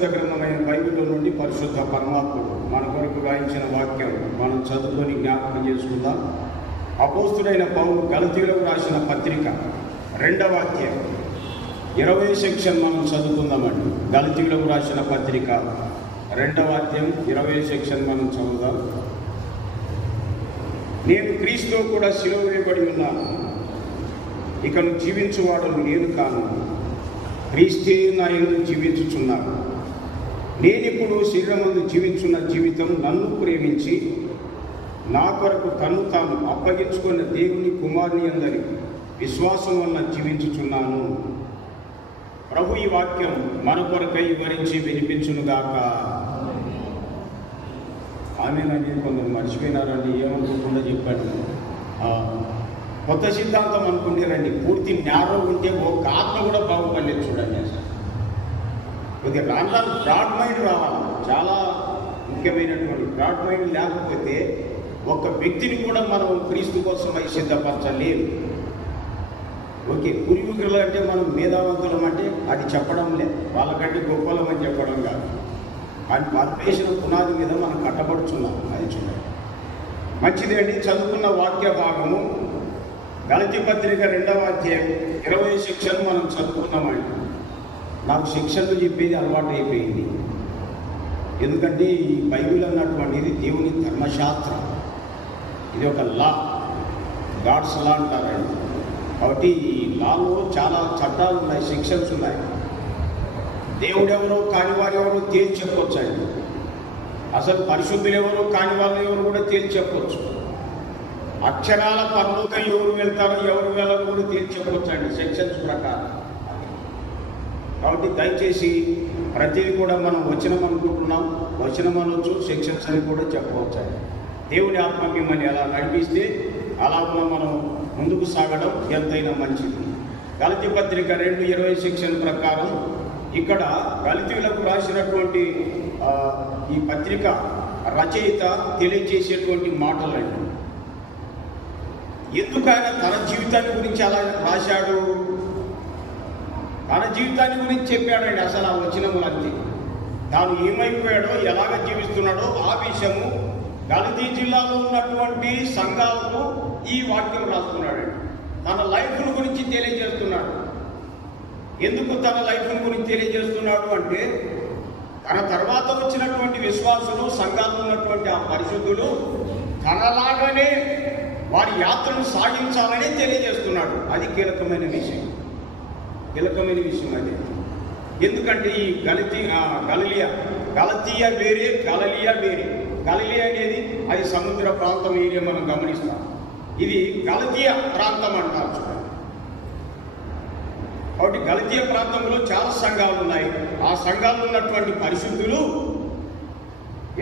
పరిశుద్ధ గ్రంథమైన బైబిల్లో నుండి పరిశుద్ధ పరమాత్ముడు మన కొరకు గాయించిన వాక్యం మనం చదువుకొని జ్ఞాపకం చేసుకుందాం. అపోస్తుడైన పౌలు గలతీయులకు రాసిన పత్రిక 2వ అధ్యాయం 20 సెక్షన్ మనం చదువుకుందామండి. గలతీయులకు రాసిన పత్రిక 2వ అధ్యాయం 20 సెక్షన్ మనం చదువుదాం. నేను క్రీస్తుతో కూడా సిలువ వేయబడి ఉన్నాను, ఇకను జీవించువాడు నేను కాను, క్రీస్తే నా యందు జీవించుచున్నాను. నేనిప్పుడు శరీరమందు జీవించున్న జీవితం నన్ను ప్రేమించి నా కొరకు తన్ను తాను అప్పగించుకున్న దేవుని కుమారుని అందరి విశ్వాసం వల్ల జీవించుచున్నాను. ప్రభు ఈ వాక్యం మన కొరకై వివరించి వినిపించునుగాక. ఆమెనండి. కొందరు మర్చిపోయినారండి, ఏమనుకోకుండా చెప్పాడు. కొత్త సిద్ధాంతం అనుకుంటారండి, పూర్తి న్యారో ఉంటే ఒక ఆత్మ కూడా బాగుపడలేదు. చూడండి, అసలు కొద్దిగా రాను బ్రాడ్ మైండ్ రావాలి. చాలా ముఖ్యమైనటువంటి బ్రాడ్ మైండ్ లేకపోతే ఒక వ్యక్తిని కూడా మనం క్రీస్తు కోసమై సిద్ధపరచలేము. ఓకే, పూర్వీకులు అంటే మనం మేధావంతులం అంటే అది చెప్పడం లేదు, వాళ్ళకంటే గొప్పలం అని చెప్పడం కాదు. కానీ వాళ్ళు వేసిన పునాది మీద మనం కట్టబడుచున్నాం. అది చూడండి, మంచిది అండి. చదువుకున్న వాక్య భాగము గలతీ పత్రిక 2వ అధ్యాయం 20 సెక్షన్ మనం చదువుకున్నామండి. నాకు శిక్షలు చెప్పేది అలవాటు అయిపోయింది. ఎందుకంటే ఈ బైబిల్ అన్నటువంటిది దేవుని ధర్మశాస్త్రం, ఇది ఒక లా, గాడ్స్ లా అంటారండి. కాబట్టి ఈ లాలో చాలా చట్టాలు ఉన్నాయి, సెక్షన్స్ ఉన్నాయి. దేవుడెవరో కాని వారు ఎవరో తేల్చి చెప్పొచ్చు అండి. అసలు పరిశుద్ధులు ఎవరో కాని వాళ్ళు ఎవరు కూడా తేల్చి చెప్పొచ్చు. అక్షరాల పరలోకం ఎవరు వెళ్తారో ఎవరు వెళ్ళారో కూడా తేల్చి చెప్పొచ్చు అండి, సెక్షన్స్ ప్రకారం. కాబట్టి దయచేసి ప్రతిదీ కూడా మనం వచనం అనుకుంటున్నాం, వచనం అనొచ్చు, సెక్షన్స్ అని కూడా చెప్పవచ్చు అండి. దేవుని ఆత్మ మిమ్మల్ని ఎలా నడిపిస్తే అలా మనం ముందుకు సాగడం ఎంతైనా మంచిది. గలతీ పత్రిక 2:20 సెక్షన్ ప్రకారం ఇక్కడ గలతీయులకు రాసినటువంటి ఈ పత్రిక రచయిత తెలియజేసేటువంటి మాటలండి. ఎందుకు ఆయన తన జీవితాన్ని గురించి అలా రాశాడు, తన జీవితాన్ని గురించి చెప్పాడండి. అసలు ఆ వచనములంతే, తాను ఏమైపోయాడో ఎలాగ జీవిస్తున్నాడో ఆ విషయము గలతీ జిల్లాలో ఉన్నటువంటి సంఘాలకు ఈ వాక్యం రాస్తున్నాడండి. తన లైఫ్ను గురించి తెలియజేస్తున్నాడు. ఎందుకు తన లైఫ్ను గురించి తెలియజేస్తున్నాడు అంటే, తన తర్వాత వచ్చినటువంటి విశ్వాసులు, సంఘాల్లో ఉన్నటువంటి ఆ పరిశుద్ధులు తనలాగానే వారి యాత్రను సాగించాలని తెలియజేస్తున్నాడు. అది కీలకమైన విషయం, కీలకమైన విషయం అది. ఎందుకంటే ఈ గలతీయ వేరే, గలిలియా వేరే. గలిలియా అనేది అది సముద్ర ప్రాంతం ఏరియా మనం గమనిస్తాం. ఇది గలతీయ ప్రాంతం అంటారు చూడండి. కాబట్టి గలతీయ ప్రాంతంలో చాలా సంఘాలు ఉన్నాయి. ఆ సంఘాల్లో ఉన్నటువంటి పరిశుద్ధులు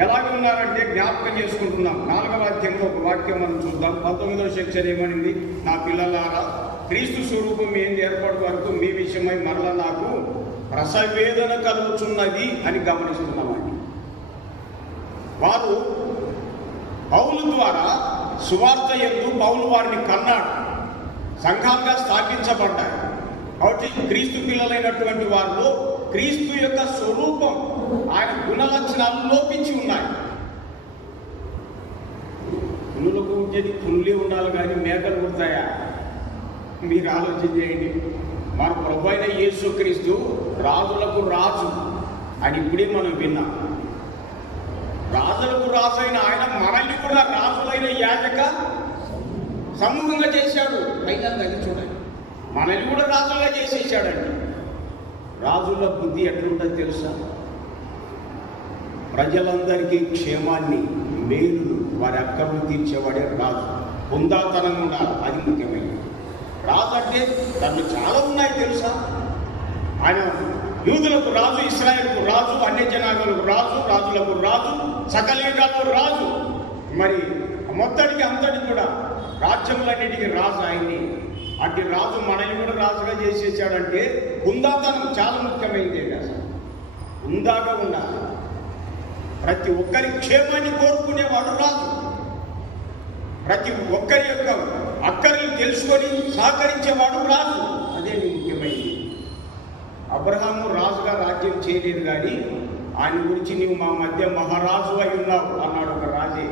ఎలాగ ఉన్నారంటే జ్ఞాపకం చేసుకుంటున్నాం. 4వ అధ్యాయంలో ఒక వాక్యం మనం చూద్దాం. 19వ సెక్షన్ ఏమనింది? నా పిల్లలారా, క్రీస్తు స్వరూపం ఏంది ఏర్పడే వరకు మీ విషయమై మరలా నాకు రసవేదన కలుగుతున్నది అని గమనిస్తున్నామండి. వారు పౌలు ద్వారా సువార్త యందు పౌలు వారిని కన్నాడు, సంఘంగా స్థాపించబడ్డారు. కాబట్టి క్రీస్తు పిల్లలైనటువంటి వారిలో క్రీస్తు యొక్క స్వరూపం, ఆయన గుణలక్షణాలు లోపించి ఉన్నాయి. పులులకు ఉండేది పులులే ఉండాలి కానీ మేకలు ఉంటాయా? మీరు ఆలోచన చేయండి. మన ప్రభు అయిన యేసుక్రీస్తు రాజులకు రాజు అని ఇప్పుడే మనం విన్నాం. రాజులకు రాజు అయిన ఆయన మనల్ని కూడా రాజులైన యాజక సమూహంగా చేశాడు. పైగా అది చూడండి, మనల్ని కూడా రాజులుగా చేసేసాడండి. రాజుల బుద్ధి ఎట్లుంటుంది తెలుసా? ప్రజలందరికీ క్షేమాన్ని, మేలు, వారి అక్కర్లు తీర్చేవాడే రాజు. హుందాతనం ఉండాలి, అది ముఖ్యమైనది. రాజు అంటే దాంట్లో చాలా ఉన్నాయి తెలుసా? ఆయన యూదులకు రాజు, ఇశ్రాయేలుకు రాజు, అన్య జనాలకు రాజు, రాజులకు రాజు, సకల యుగాలకు రాజు. మరి మొత్తానికి అంతటి కూడా రాజ్యములన్నిటికీ రాజు ఆయన్ని. అట్టి రాజు మనల్ని కూడా రాజుగా చేసేసాడంటే హుందాతనం చాలా ముఖ్యమైనది. అసలు హుందాగా ఉండాలి. ప్రతి ఒక్కరి క్షేమాన్ని కోరుకునేవాడు రాజు. ప్రతి ఒక్కరి యొక్క అక్కర్ని తెలుసుకొని సహకరించేవాడు రాజు. అదే ముఖ్యమైనది. అబ్రహాము రాజుగా రాజ్యం చేయలేదు, కానీ ఆయన గురించి నీవు మా మధ్య మహారాజు అయి ఉన్నావు అన్నాడు ఒక రాజే.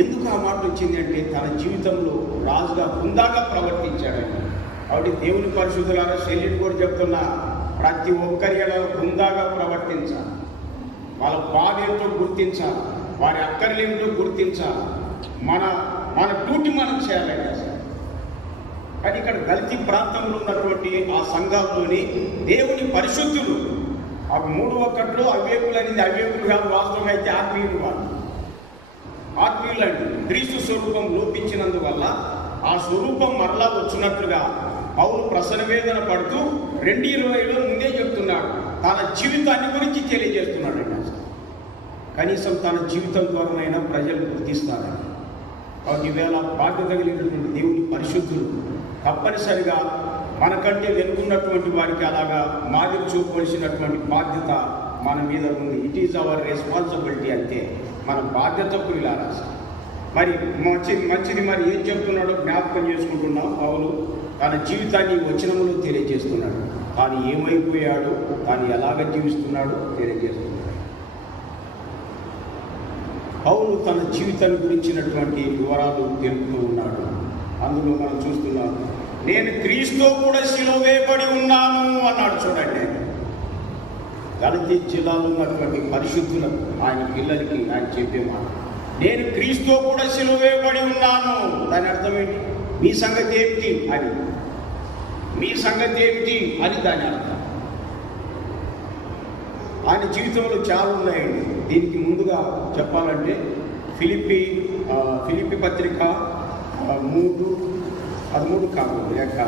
ఎందుకు ఆ మాట వచ్చిందంటే తన జీవితంలో రాజుగా హుందాగా ప్రవర్తించాడని. కాబట్టి దేవుని పరిశుద్ధులారా శల్యుడు కూడా చెప్తున్నా, ప్రతి ఒక్కరి ఎలా హుందాగా ప్రవర్తించాలి, వాళ్ళ బాధ ఏంటో గుర్తించాలి, వారి అక్కర్లేంటో గుర్తించాలి, మన డ్యూటీ మనం చేయాలండి అసలు. కానీ ఇక్కడ గల్తీ ప్రాంతంలో ఉన్నటువంటి ఆ సంఘాల్లోని దేవుని పరిశుద్ధులు ఆ 3:1 అవివేకులు అనేది అవివేకులు కాదు, వాస్తవం అయితే ఆత్మీయులు వాళ్ళు. ఆత్మీయులండి క్రీస్తు స్వరూపం లోపించినందువల్ల ఆ స్వరూపం మరలా వచ్చినట్లుగా పౌలు ప్రసన్నవేదన పడుతూ 2:20లో ముందే చెప్తున్నాడు, తన జీవితాన్ని గురించి తెలియజేస్తున్నాడండి. అసలు కనీసం తన జీవితం ద్వారానైనా ప్రజలు గుర్తిస్తారని. కాబట్టి ఈవేళ బాధ్యత కలిగినటువంటి దేవుని పరిశుద్ధులు తప్పనిసరిగా మనకంటే వెనుకున్నటువంటి వారికి అలాగా మాదిరి చూపవలసినటువంటి బాధ్యత మన మీద ఉంది. It is our responsibility. అంతే, మన బాధ్యతకు వెళ్ళాలి. మరి మంచిది మరి ఏం చెప్తున్నాడో జ్ఞాపకం చేసుకుంటున్నాం. పౌలు తన జీవితాన్ని వచనములో తెలియజేస్తున్నాడు, తాను ఏమైపోయాడో, తాను ఎలాగ జీవిస్తున్నాడో తెలియజేస్తున్నాడు. పౌలు తన జీవితాన్ని గురించినటువంటి వివరాలు తెలుపుతూ ఉన్నాడు. అందులో మనం చూస్తున్నాం, నేను క్రీస్తుతో కూడా సిలువ వేయబడి ఉన్నాను అన్నాడు. చూడండి, గలతీ జిల్లాలో ఉన్నటువంటి పరిశుద్ధులకు, ఆయన పిల్లలకి ఆయన చెప్పే మాట, నేను క్రీస్తుతో కూడా సిలువ వేయబడి ఉన్నాను. దాని అర్థం ఏంటి? మీ సంగతి ఏమిటి అని, మీ సంగతి ఏమిటి అని దాని అర్థం. ఆయన జీవితంలో చాలా ఉన్నాయండి. దీనికి ముందుగా చెప్పాలంటే ఫిలిప్పి పత్రిక 3:13 కాదు, లేక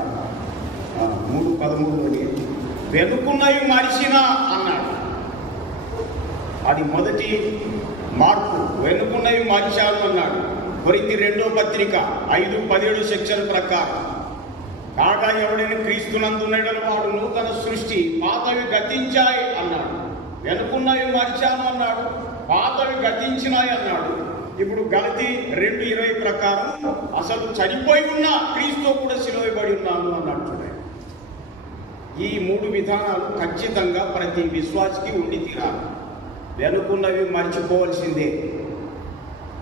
3:13లోని వెనుకున్నవి మరిచిన అన్నాడు. అది మొదటి మార్పు, వెనుకున్నవి మరిచాను అన్నాడు. కొరింథీ 2వ పత్రిక 5:17 సెక్షన్ ప్రకారం, కాగా ఎవడైనా క్రీస్తునందున్నాడో వాడు నూతన సృష్టి, పాతవి గతించాయి అన్నాడు. వెనుకున్నవి మరిచాను అన్నాడు, పాతవి గతించినాయి అన్నాడు. ఇప్పుడు గలతీ 2:20 ప్రకారం అసలు చనిపోయి ఉన్న క్రీస్తు కూడా సిలువబడి ఉన్నాను అన్నాడు. చూడండి, ఈ 3 విధానాలు ఖచ్చితంగా ప్రతి విశ్వాసికి ఉండి తీరాలి. వెనుకున్నవి మర్చిపోవలసిందే,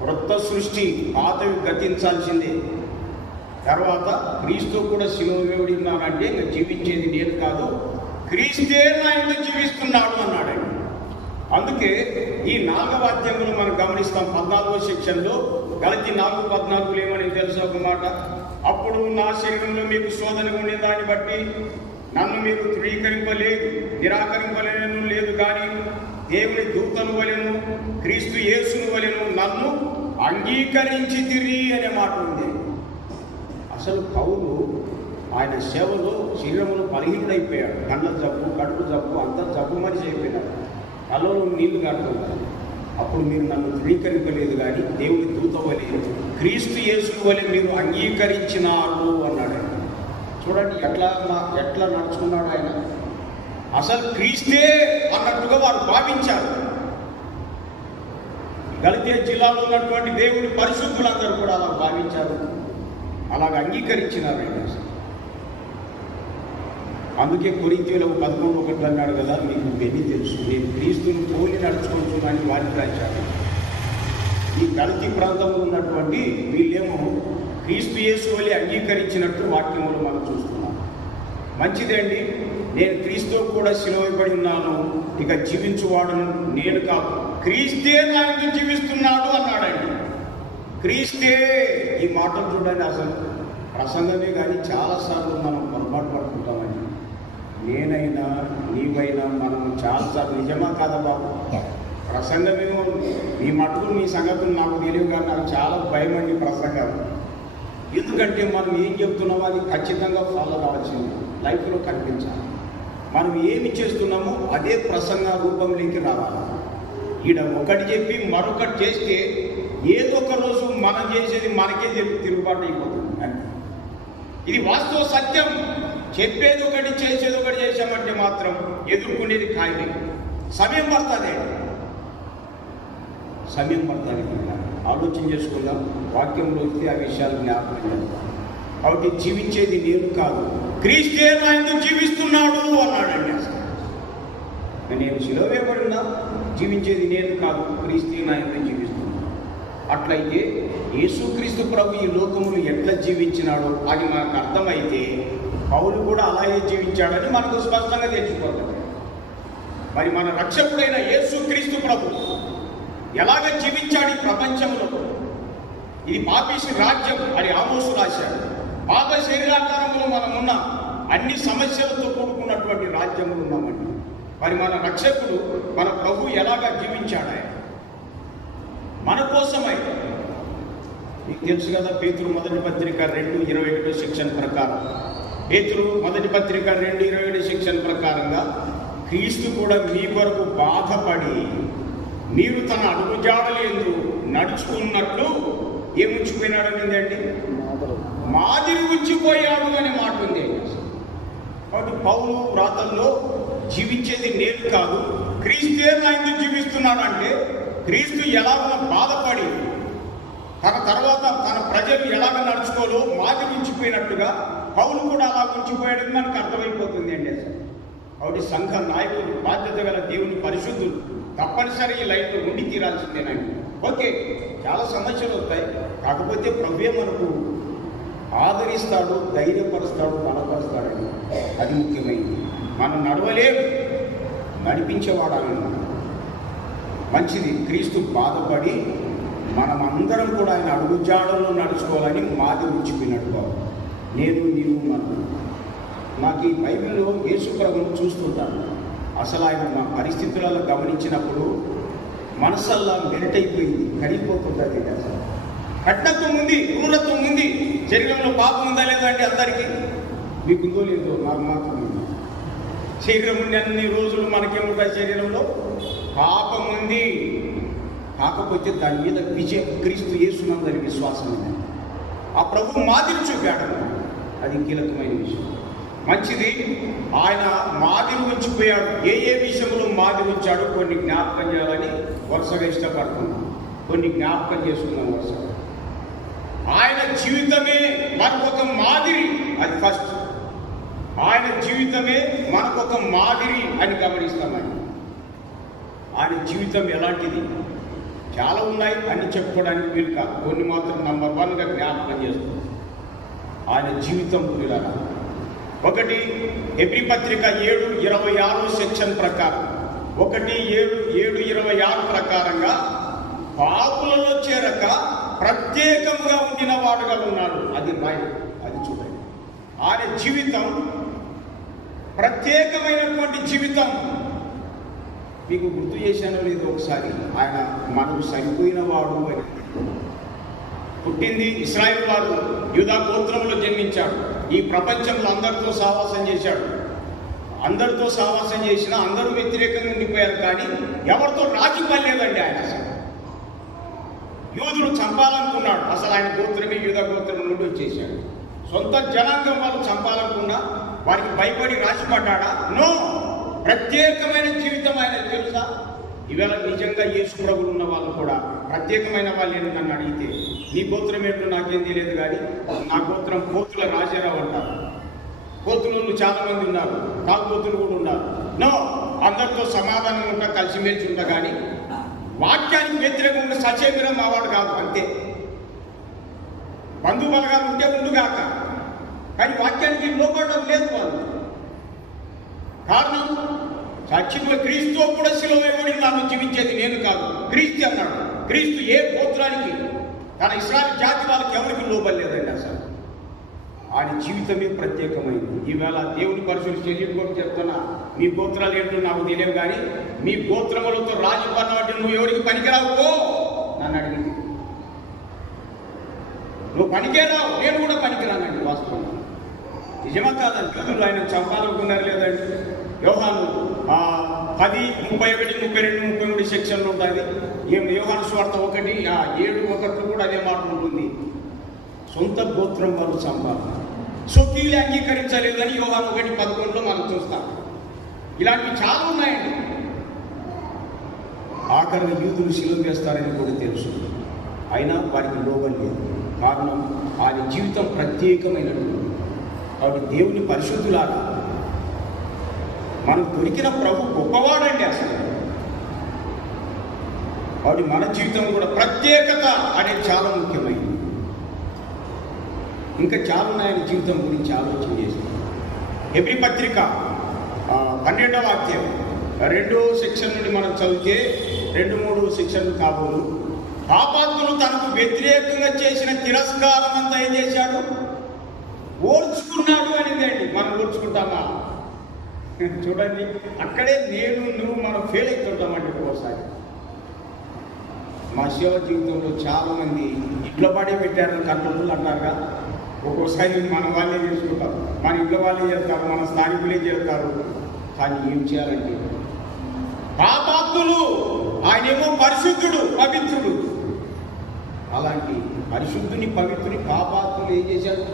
క్రొత్త సృష్టి, పాతవి గతించాల్సిందే. తర్వాత క్రీస్తు కూడా సిలువబడి ఉన్నానంటే ఇంకా జీవించేది నేను కాదు, క్రీస్తే నా యందు జీవిస్తున్నాడు అన్నాడండి. అందుకే ఈ 4వ అధ్యాయంలో మనం గమనిస్తాం. 14వ సెక్షన్లో గలతీ 4:14 ఏమని తెలుసు ఒక మాట, అప్పుడు నా శరీరంలో మీకు శోధన ఉండే దాన్ని బట్టి నన్ను మీరు నిరాకరింపలేను లేదు, కానీ దేవుని దూతను వలెను క్రీస్తు యేసును వలెను నన్ను అంగీకరించి తిరిగి అనే మాట ఉంది. అసలు పౌలు ఆయన సేవలో శరీరంలో బలహీనుడైపోయాడు. కళ్ళ జబ్బు, కడుపు జబ్బు, అంతా జబ్బు మనిషి అయిపోయినాడు. కళ్ళలో నీళ్లు కాడుతున్నారు. అప్పుడు మీరు నన్ను ధృవీకరింపలేదు, కానీ దేవుని దూత వలె క్రీస్తు యేసును వలె మీరు అంగీకరించినారు అన్నాడు. చూడండి ఎట్లా నడుచుకున్నాడు ఆయన. అసలు క్రీస్తే అన్నట్టుగా వారు భావించారు. గలతీ జిల్లాలో ఉన్నటువంటి దేవుని పరిశుద్ధులందరూ కూడా అలా భావించారు, అలాగ అంగీకరించినారు. అందుకే కొరింథీయుల 11:1 అన్నాడు కదా, మీకు ఎన్ని తెలుసు, నేను క్రీస్తుని పోలి నడుచుకుంటున్నాను వారికి రాశాను. ఈ గలతీ ప్రాంతంలో ఉన్నటువంటి వీళ్ళేమో క్రీస్తు యేసు వలె అంగీకరించినట్టు వాక్యంలో మనం చూస్తున్నాం. మంచిదండి, నేను క్రీస్తు కూడా సిలువబడి ఉన్నాను, ఇక జీవించువాడును నేను కాదు, క్రీస్తే నా యందు జీవిస్తున్నాడు అన్నాడండి. క్రీస్తే, ఈ మాటలు చూడండి, అసలు ప్రసంగమే కానీ చాలాసార్లు మనం పొరపాటు పడుతుంటామండి. నేనైనా నీవైనా మనం చాలాసార్లు, నిజమా కాదా బాబు, ప్రసంగమేమో మీ మటుకు మీ సంగతులు నాకు తెలియదు, కానీ నాకు చాలా భయం అండి ప్రసంగాలు. ఎందుకంటే మనం ఏం చెప్తున్నామో అది ఖచ్చితంగా ఫాలో కావాల్సింది, లైఫ్లో కనిపించాలి. మనం ఏమి చేస్తున్నామో అదే ప్రసంగ రూపంలోకి రావాలి. ఈడ ఒకటి చెప్పి మరొకటి చేస్తే ఏదో ఒక రోజు మనం చేసేది మనకే తిరుగుబాటు అయిపోతుంది. ఇది వాస్తవ సత్యం. చెప్పేది ఒకటి చేసేది ఒకటి చేసామంటే మాత్రం ఎదుర్కొనేది ఖాళీ. సమయం పడుతుంది. ఆలోచన చేసుకుందాం. వాక్యంలో వస్తే ఆ విషయాలు జ్ఞాపకం చేద్దాం. కాబట్టి జీవించేది నేను కాదు, క్రీస్తే నాయందు జీవిస్తున్నాడు అన్నాడండి. అసలు నేను శిలువ వేయబడినా జీవించేది నేను కాదు, క్రీస్తే నాయందు జీవిస్తున్నాడు. అట్లయితే యేసుక్రీస్తు ప్రభు ఈ లోకములు ఎట్లా జీవించినాడో అది మనకు అర్థమైతే పౌలు కూడా అలాగే జీవించాడని మనకు స్పష్టంగా తెచ్చిపోతుంది. మరి మన రక్షకుడైన యేసుక్రీస్తు ప్రభు ఎలాగ జీవించాడు ఈ ప్రపంచంలో? ఇది పాపిష్టి రాజ్యం అని ఆమోసు రాశాడు. పాప శరీరాకారంలో మనం ఉన్న అన్ని సమస్యలతో కూడుకున్నటువంటి రాజ్యంలో ఉన్నామండి. మరి మన రక్షకుడు మన ప్రభు ఎలాగా జీవించాడు? మన కోసమై మీకు తెలుసు కదా, పేతురు మొదటి పత్రిక 2:21 సెక్షన్ ప్రకారం, పేతురు మొదటి పత్రిక 2:21 సెక్షన్ ప్రకారంగా క్రీస్తు కూడా మీ కొరకు బాధపడి మీరు తన అడుగుజాడలేందు నడుచుకున్నట్లు ఏముంచిపోయినాడని అండి, మాదిరి ఉంచిపోయాడు అనే మాట ఉంది. కాబట్టి పౌలు ప్రాంతంలో జీవించేది నేను కాదు, క్రీస్తే నాయందు జీవిస్తున్నాడు అంటే క్రీస్తు ఎలాగ బాధపడి తన తర్వాత తన ప్రజలు ఎలాగ నడుచుకోలో మాదిరి ఉంచిపోయినట్టుగా పౌలు కూడా అలా ఉంచిపోయాడని మనకు అర్థమైపోతుంది అండి. అసలు కాబట్టి సంఘ నాయకులు, బాధ్యత గల దేవుని పరిశుద్ధులు తప్పనిసరి ఈ లైఫ్లో ఉండి తీరాల్సిందేనండి. ఓకే, చాలా సమస్యలు వస్తాయి, కాకపోతే ప్రభువే మనకు ఆదరిస్తాడు, ధైర్యపరుస్తాడు, బలపరుస్తాడండి. అది ముఖ్యమైనది. మనం నడవలేము, నడిపించేవాడాలి. మంచిది, క్రీస్తు బాధపడి మనమందరం కూడా ఆయన అడుగుజాడల్లో నడుచుకోవాలని మాది ఉంచిపోయినట్టుగా నేను నీవు మనం. నాకు ఈ బైబిల్లో యేసు ప్రభువును చూస్తుంటాను. అసలు ఆయన మా పరిస్థితులలో గమనించినప్పుడు మనసల్లా మెల్ట్ అయిపోయింది, కడిగిపోతుంటుంది. అసలు కఠినత్వం ఉంది, క్రూరత్వం ఉంది, శరీరంలో పాపం ఉందా లేదా అంటే అందరికీ మీకుందో లేదో నాకు మాత్రం ఉంది. శరీరం ఉంది అన్ని రోజులు మనకేముంటాయి, శరీరంలో పాపం ఉంది. కాకపోతే దాని మీద విజయం క్రీస్తు యేసునందని విశ్వాసం ఉంది. ఆ ప్రభు మాదిరి చూపాడు, అది కీలకమైన విషయం. మంచిది, ఆయన మాదిరి ఉంచిపోయాడు. ఏ విషయంలో మాదిరి ఉంచాడో కొన్ని జ్ఞాపకం చేయాలని వరుసగా ఇష్టపడుతున్నాం, కొన్ని జ్ఞాపకం చేసుకున్నాం వరుసగా. ఆయన జీవితమే మనకొక మాదిరి, అది ఫస్ట్. ఆయన జీవితమే మనకొక మాదిరి అని గమనిస్తామండి. ఆయన జీవితం ఎలాంటిది? చాలా ఉన్నాయి, అన్ని చెప్పుకోవడానికి వీలు కాదు, కొన్ని మాత్రం నంబర్ 1గా జ్ఞాపకం చేస్తుంది. ఆయన జీవితం గురిలాగా ఒకటి హెబ్రీ పత్రిక 7:26 సెక్షన్ ప్రకారం, 1:7:26 ప్రకారంగా పాపులలో చేరక ప్రత్యేకంగా ఉండిన వాడుగా ఉన్నాడు. అది రైట్, అది చూడండి. ఆయన జీవితం ప్రత్యేకమైనటువంటి జీవితం. మీకు గుర్తు చేశానో లేదో ఒకసారి, ఆయన మనకు సరిపోయిన వాడు అని. పుట్టింది ఇశ్రాయేలు వారు, యూదా గోత్రంలో జన్మించాడు. ఈ ప్రపంచంలో అందరితో సహవాసం చేశాడు. అందరితో సహవాసం చేసినా అందరూ వ్యతిరేకంగా ఉండిపోయారు, కానీ ఎవరితో రాజీ పడలేదండి ఆయన. అసలు యూదులు చంపాలనుకున్నాడు, అసలు ఆయన గోత్రమే యూదా గోత్రం నుండి వచ్చేసాడు. సొంత జనాంగం వాళ్ళు చంపాలనుకున్నా వారికి భయపడి రాజీ పడ్డాడా? నో, ప్రత్యేకమైన జీవితం ఆయన తెలుసా? ఇవాళ నిజంగా యేసు ప్రభువులు ఉన్న వాళ్ళు కూడా ప్రత్యేకమైన వాళ్ళు ఏంటి నన్ను అడిగితే, నీ గోత్రం ఏంటో నాకేం తెలియదు, కానీ నా గోత్రం కోతుల రాజారావు అంటారు. కోతులు చాలా మంది ఉన్నారు, కాకుకోతులు కూడా ఉన్నారు. నో, అందరితో సమాధానం ఉంటా, కలిసిమెలిసి ఉంటా, కానీ వాక్యానికి వ్యతిరేకంగా సచేమిరం మావాడు కాదు, అంతే. బంధు బలగాలు ఉంటే ముందుగాక, కానీ వాక్యానికి లోపడడం లేదు వాళ్ళు. కారణం, సత్యంలో క్రీస్తు కూడా శిలువ వేయబడి నన్ను జీవించేది నేను కాదు, క్రీస్తు అన్నాడు. క్రీస్తు ఏ గోత్రానికి, తన ఇశ్రాయేలు జాతి వాళ్ళకి ఎవరికి లోబడలేదండి. అసలు ఆయన జీవితమే ప్రత్యేకమైంది. ఈవేళ దేవుని పరిశుద్ధి చెల్లింపుకొని చెప్తున్నా, మీ గోత్రాలు ఏంటో నాకు తెలియదు, కానీ మీ గోత్రములతో రాజు పన్నవాటి నువ్వు ఎవరికి పనికిరావు నన్ను అడిగింది. నువ్వు పనికేరావు, నేను కూడా పనికిరానండి. వాస్తవం నిజమా కాదండి? కథలు ఆయన చంపాలనుకున్నారు లేదండి. యోహాను 10:31, 32, 33 సెక్షన్లు ఉంటుంది. యోహాను సువార్త 1:7 కూడా అదే మాట ఉంటుంది. సొంత గోత్రం వారు చంపాలి, స్వకీయులు అంగీకరించలేదని యోహాను 1:11 మనం చూస్తాం. ఇలాంటివి చాలా ఉన్నాయండి. ఆఖరిని యూదులు శిలువ వేస్తారని కూడా తెలుసు, అయినా వారికి లోబం లేదు. కారణం, ఆయన జీవితం ప్రత్యేకమైనటువంటి. కాబట్టి దేవుని పరిశుద్ధులారా, మనకు దొరికిన ప్రభు గొప్పవాడండి అసలు. కాబట్టి మన జీవితం కూడా ప్రత్యేకత అనేది చాలా ముఖ్యమైనది. ఇంకా చాలా ఆయన జీవితం గురించి ఆలోచన చేస్తాం. హెబ్రీ పత్రిక 12వ అధ్యాయం 2వ సెక్షన్ నుండి మనం చదివితే 2-3 సెక్షన్లు కాబోలు. పాపాత్ములు తనకు వ్యతిరేకంగా చేసిన తిరస్కారం అంతా ఏం చేశాడు? ఓర్చుకున్నాడు అనిందండి. మనం ఓర్చుకుంటామా? చూడండి, అక్కడే నువ్వు మనం ఫెయిల్ అవుతుంటామండి. ఒక్కోసారి మా సేవ జీవితంలో చాలా మంది ఇంట్లో పడే పెట్టారని కంట్రోల్ అన్నారుగా. ఒక్కోసారి మన వాళ్ళే చేసుకుంటారు, మన ఇంట్లో వాళ్ళే చేస్తారు, మన స్థానికులే చేస్తారు. కానీ ఏం చేయాలంటే పాపాత్ములు, ఆయనేమో పరిశుద్ధుడు, పవిత్రుడు. అలాంటి పరిశుద్ధుని, పవిత్రుని పాపాత్ములు ఏం చేశాడు?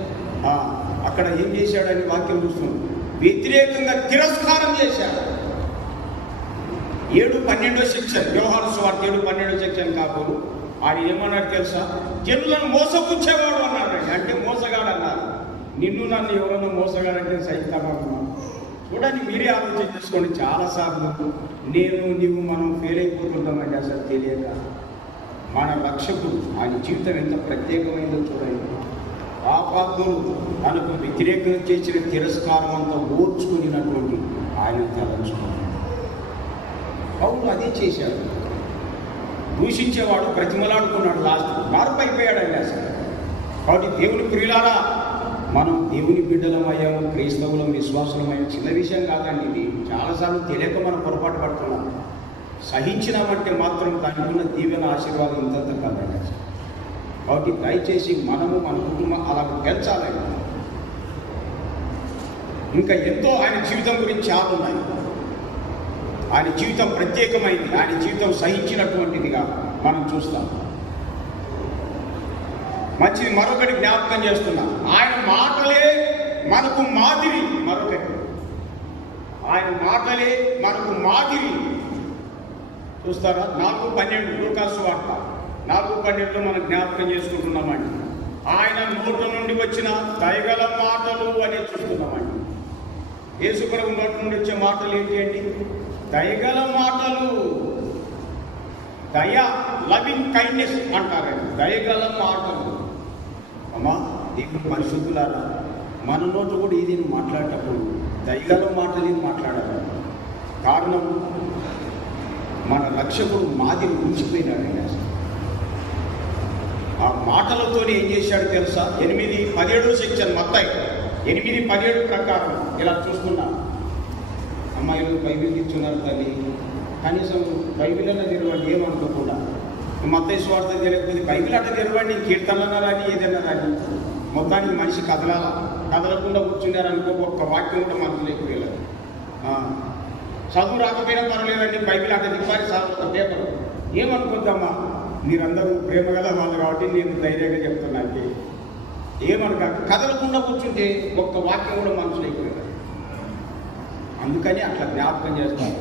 అక్కడ ఏం చేశాడని వాక్యం చూస్తున్నాం. వ్యతిరేకంగా తిరస్కారం చేశాడు. 7:12 సెక్షన్, యోహాను సువార్త 7:12 సెక్షన్ కాబోలు. ఆయన ఏమన్నాడు తెలుసా? జనులను మోసపుచ్చేవాడు అన్నాడు. అంటే మోసగాడు అన్నారు. నిన్ను నన్ను ఎవరన్నా మోసగాడంటే సహిస్తామన్నా? చూడండి, మీరే ఆలోచన చేసుకోండి. చాలాసార్లు నీవు మనం ఫెయిల్ అయిపోతుంటామండి అసలు తెలియక. మన రక్షకుడు, ఆయన జీవితం ఎంత ప్రత్యేకమైందో చూడండి. పాపాత్ములు తనకు వ్యతిరేకంగా చేసిన తిరస్కారం అంతా ఓర్చుకున్నటువంటి ఆయన తలంచుకున్నాడు. అవును, అదే చేశాడు. దూషించేవాడు ప్రతిమలాడుకున్నాడు, లాస్ట్ మార్పు అయిపోయాడండి అసలు. కాబట్టి దేవుని ప్రియులారా, మనం దేవుని బిడ్డలమయ్యాము, క్రైస్తవులం, విశ్వాసులమయ్యాము. చిన్న విషయం కాదండి ఇది. చాలాసార్లు తెలియక మనం పొరపాటు పడుతున్నాం. సహించినామంటే మాత్రం దానికి ఉన్న దీవెన, ఆశీర్వాదం ఇంతంత కాదండి అసలు. కాబట్టి దయచేసి మనము మన కుటుంబం అలా పెంచాలని. ఇంకా ఎంతో ఆయన జీవితం గురించి చాలా ఉన్నాయి. ఆయన జీవితం ప్రత్యేకమైంది. ఆయన జీవితం సహించినటువంటిదిగా మనం చూస్తాం. మంచిది, మరొకటి జ్ఞాపకం చేస్తున్నాం. ఆయన మాటలే మనకు మాదిరి. మరొకటి, ఆయన మాటలే మనకు మాదిరి. చూస్తారా? 4:12 లూకాసు సువార్త 4:12 మనం జ్ఞాపకం చేసుకుంటున్నామండి. ఆయన నోట నుండి వచ్చిన దయగల మాటలు అని చూస్తున్నామండి. యేసుప్రభు నోట నుండి వచ్చే మాటలు ఏంటి అండి? దయగల మాటలు. దయ, లవింగ్ కైండ్నెస్ అంటారండి. దయగల మాటలు. అమ్మా, దేవుని పరిశుద్ధులారా, మన నోట కూడా ఇది మాట్లాడేటప్పుడు దయగల మాటలు మాట్లాడాలి. కారణం, మన రక్షకుడు మాదిరి ఉంచిపోయినాడండి అసలు. ఆ మాటలతోనే ఏం చేశాడు తెలుసా? 8:17 సెక్షన్ మత్తయి 8:17 ప్రకారం ఇలా చూస్తున్నా. అమ్మాయిలు బైబిల్ ఇచ్చున్నారు తల్లి, కనీసం బైబిల్ అన్న తెరవండి, ఏమనుకోకుండా. మత్తయి సువార్త తెలియకపోతే బైబిల్ అట్లా తెరవండి, కీర్తనలు రాని, ఏదైనా రాని. మొత్తానికి మనిషి కదలకుండా కూర్చున్నారనుకో, ఒక్క వాక్యం కూడా మనకు లేకపోయారు. చదువు రాకపోయినా పర్వాలేదండి, బైబిల్ అట్లా తిప్పారి సార్ ఒక పేపర్. ఏమనుకోద్దమ్మా, మీరందరూ ప్రేమ గల వాళ్ళు కాబట్టి నేను ధైర్యంగా చెప్తున్నాను. ఏమనక కదలకుండా కూర్చుంటే ఒక్క వాక్యం కూడా మనసు లేకపోయారు. అందుకని అట్లా జ్ఞాపకం చేస్తాను.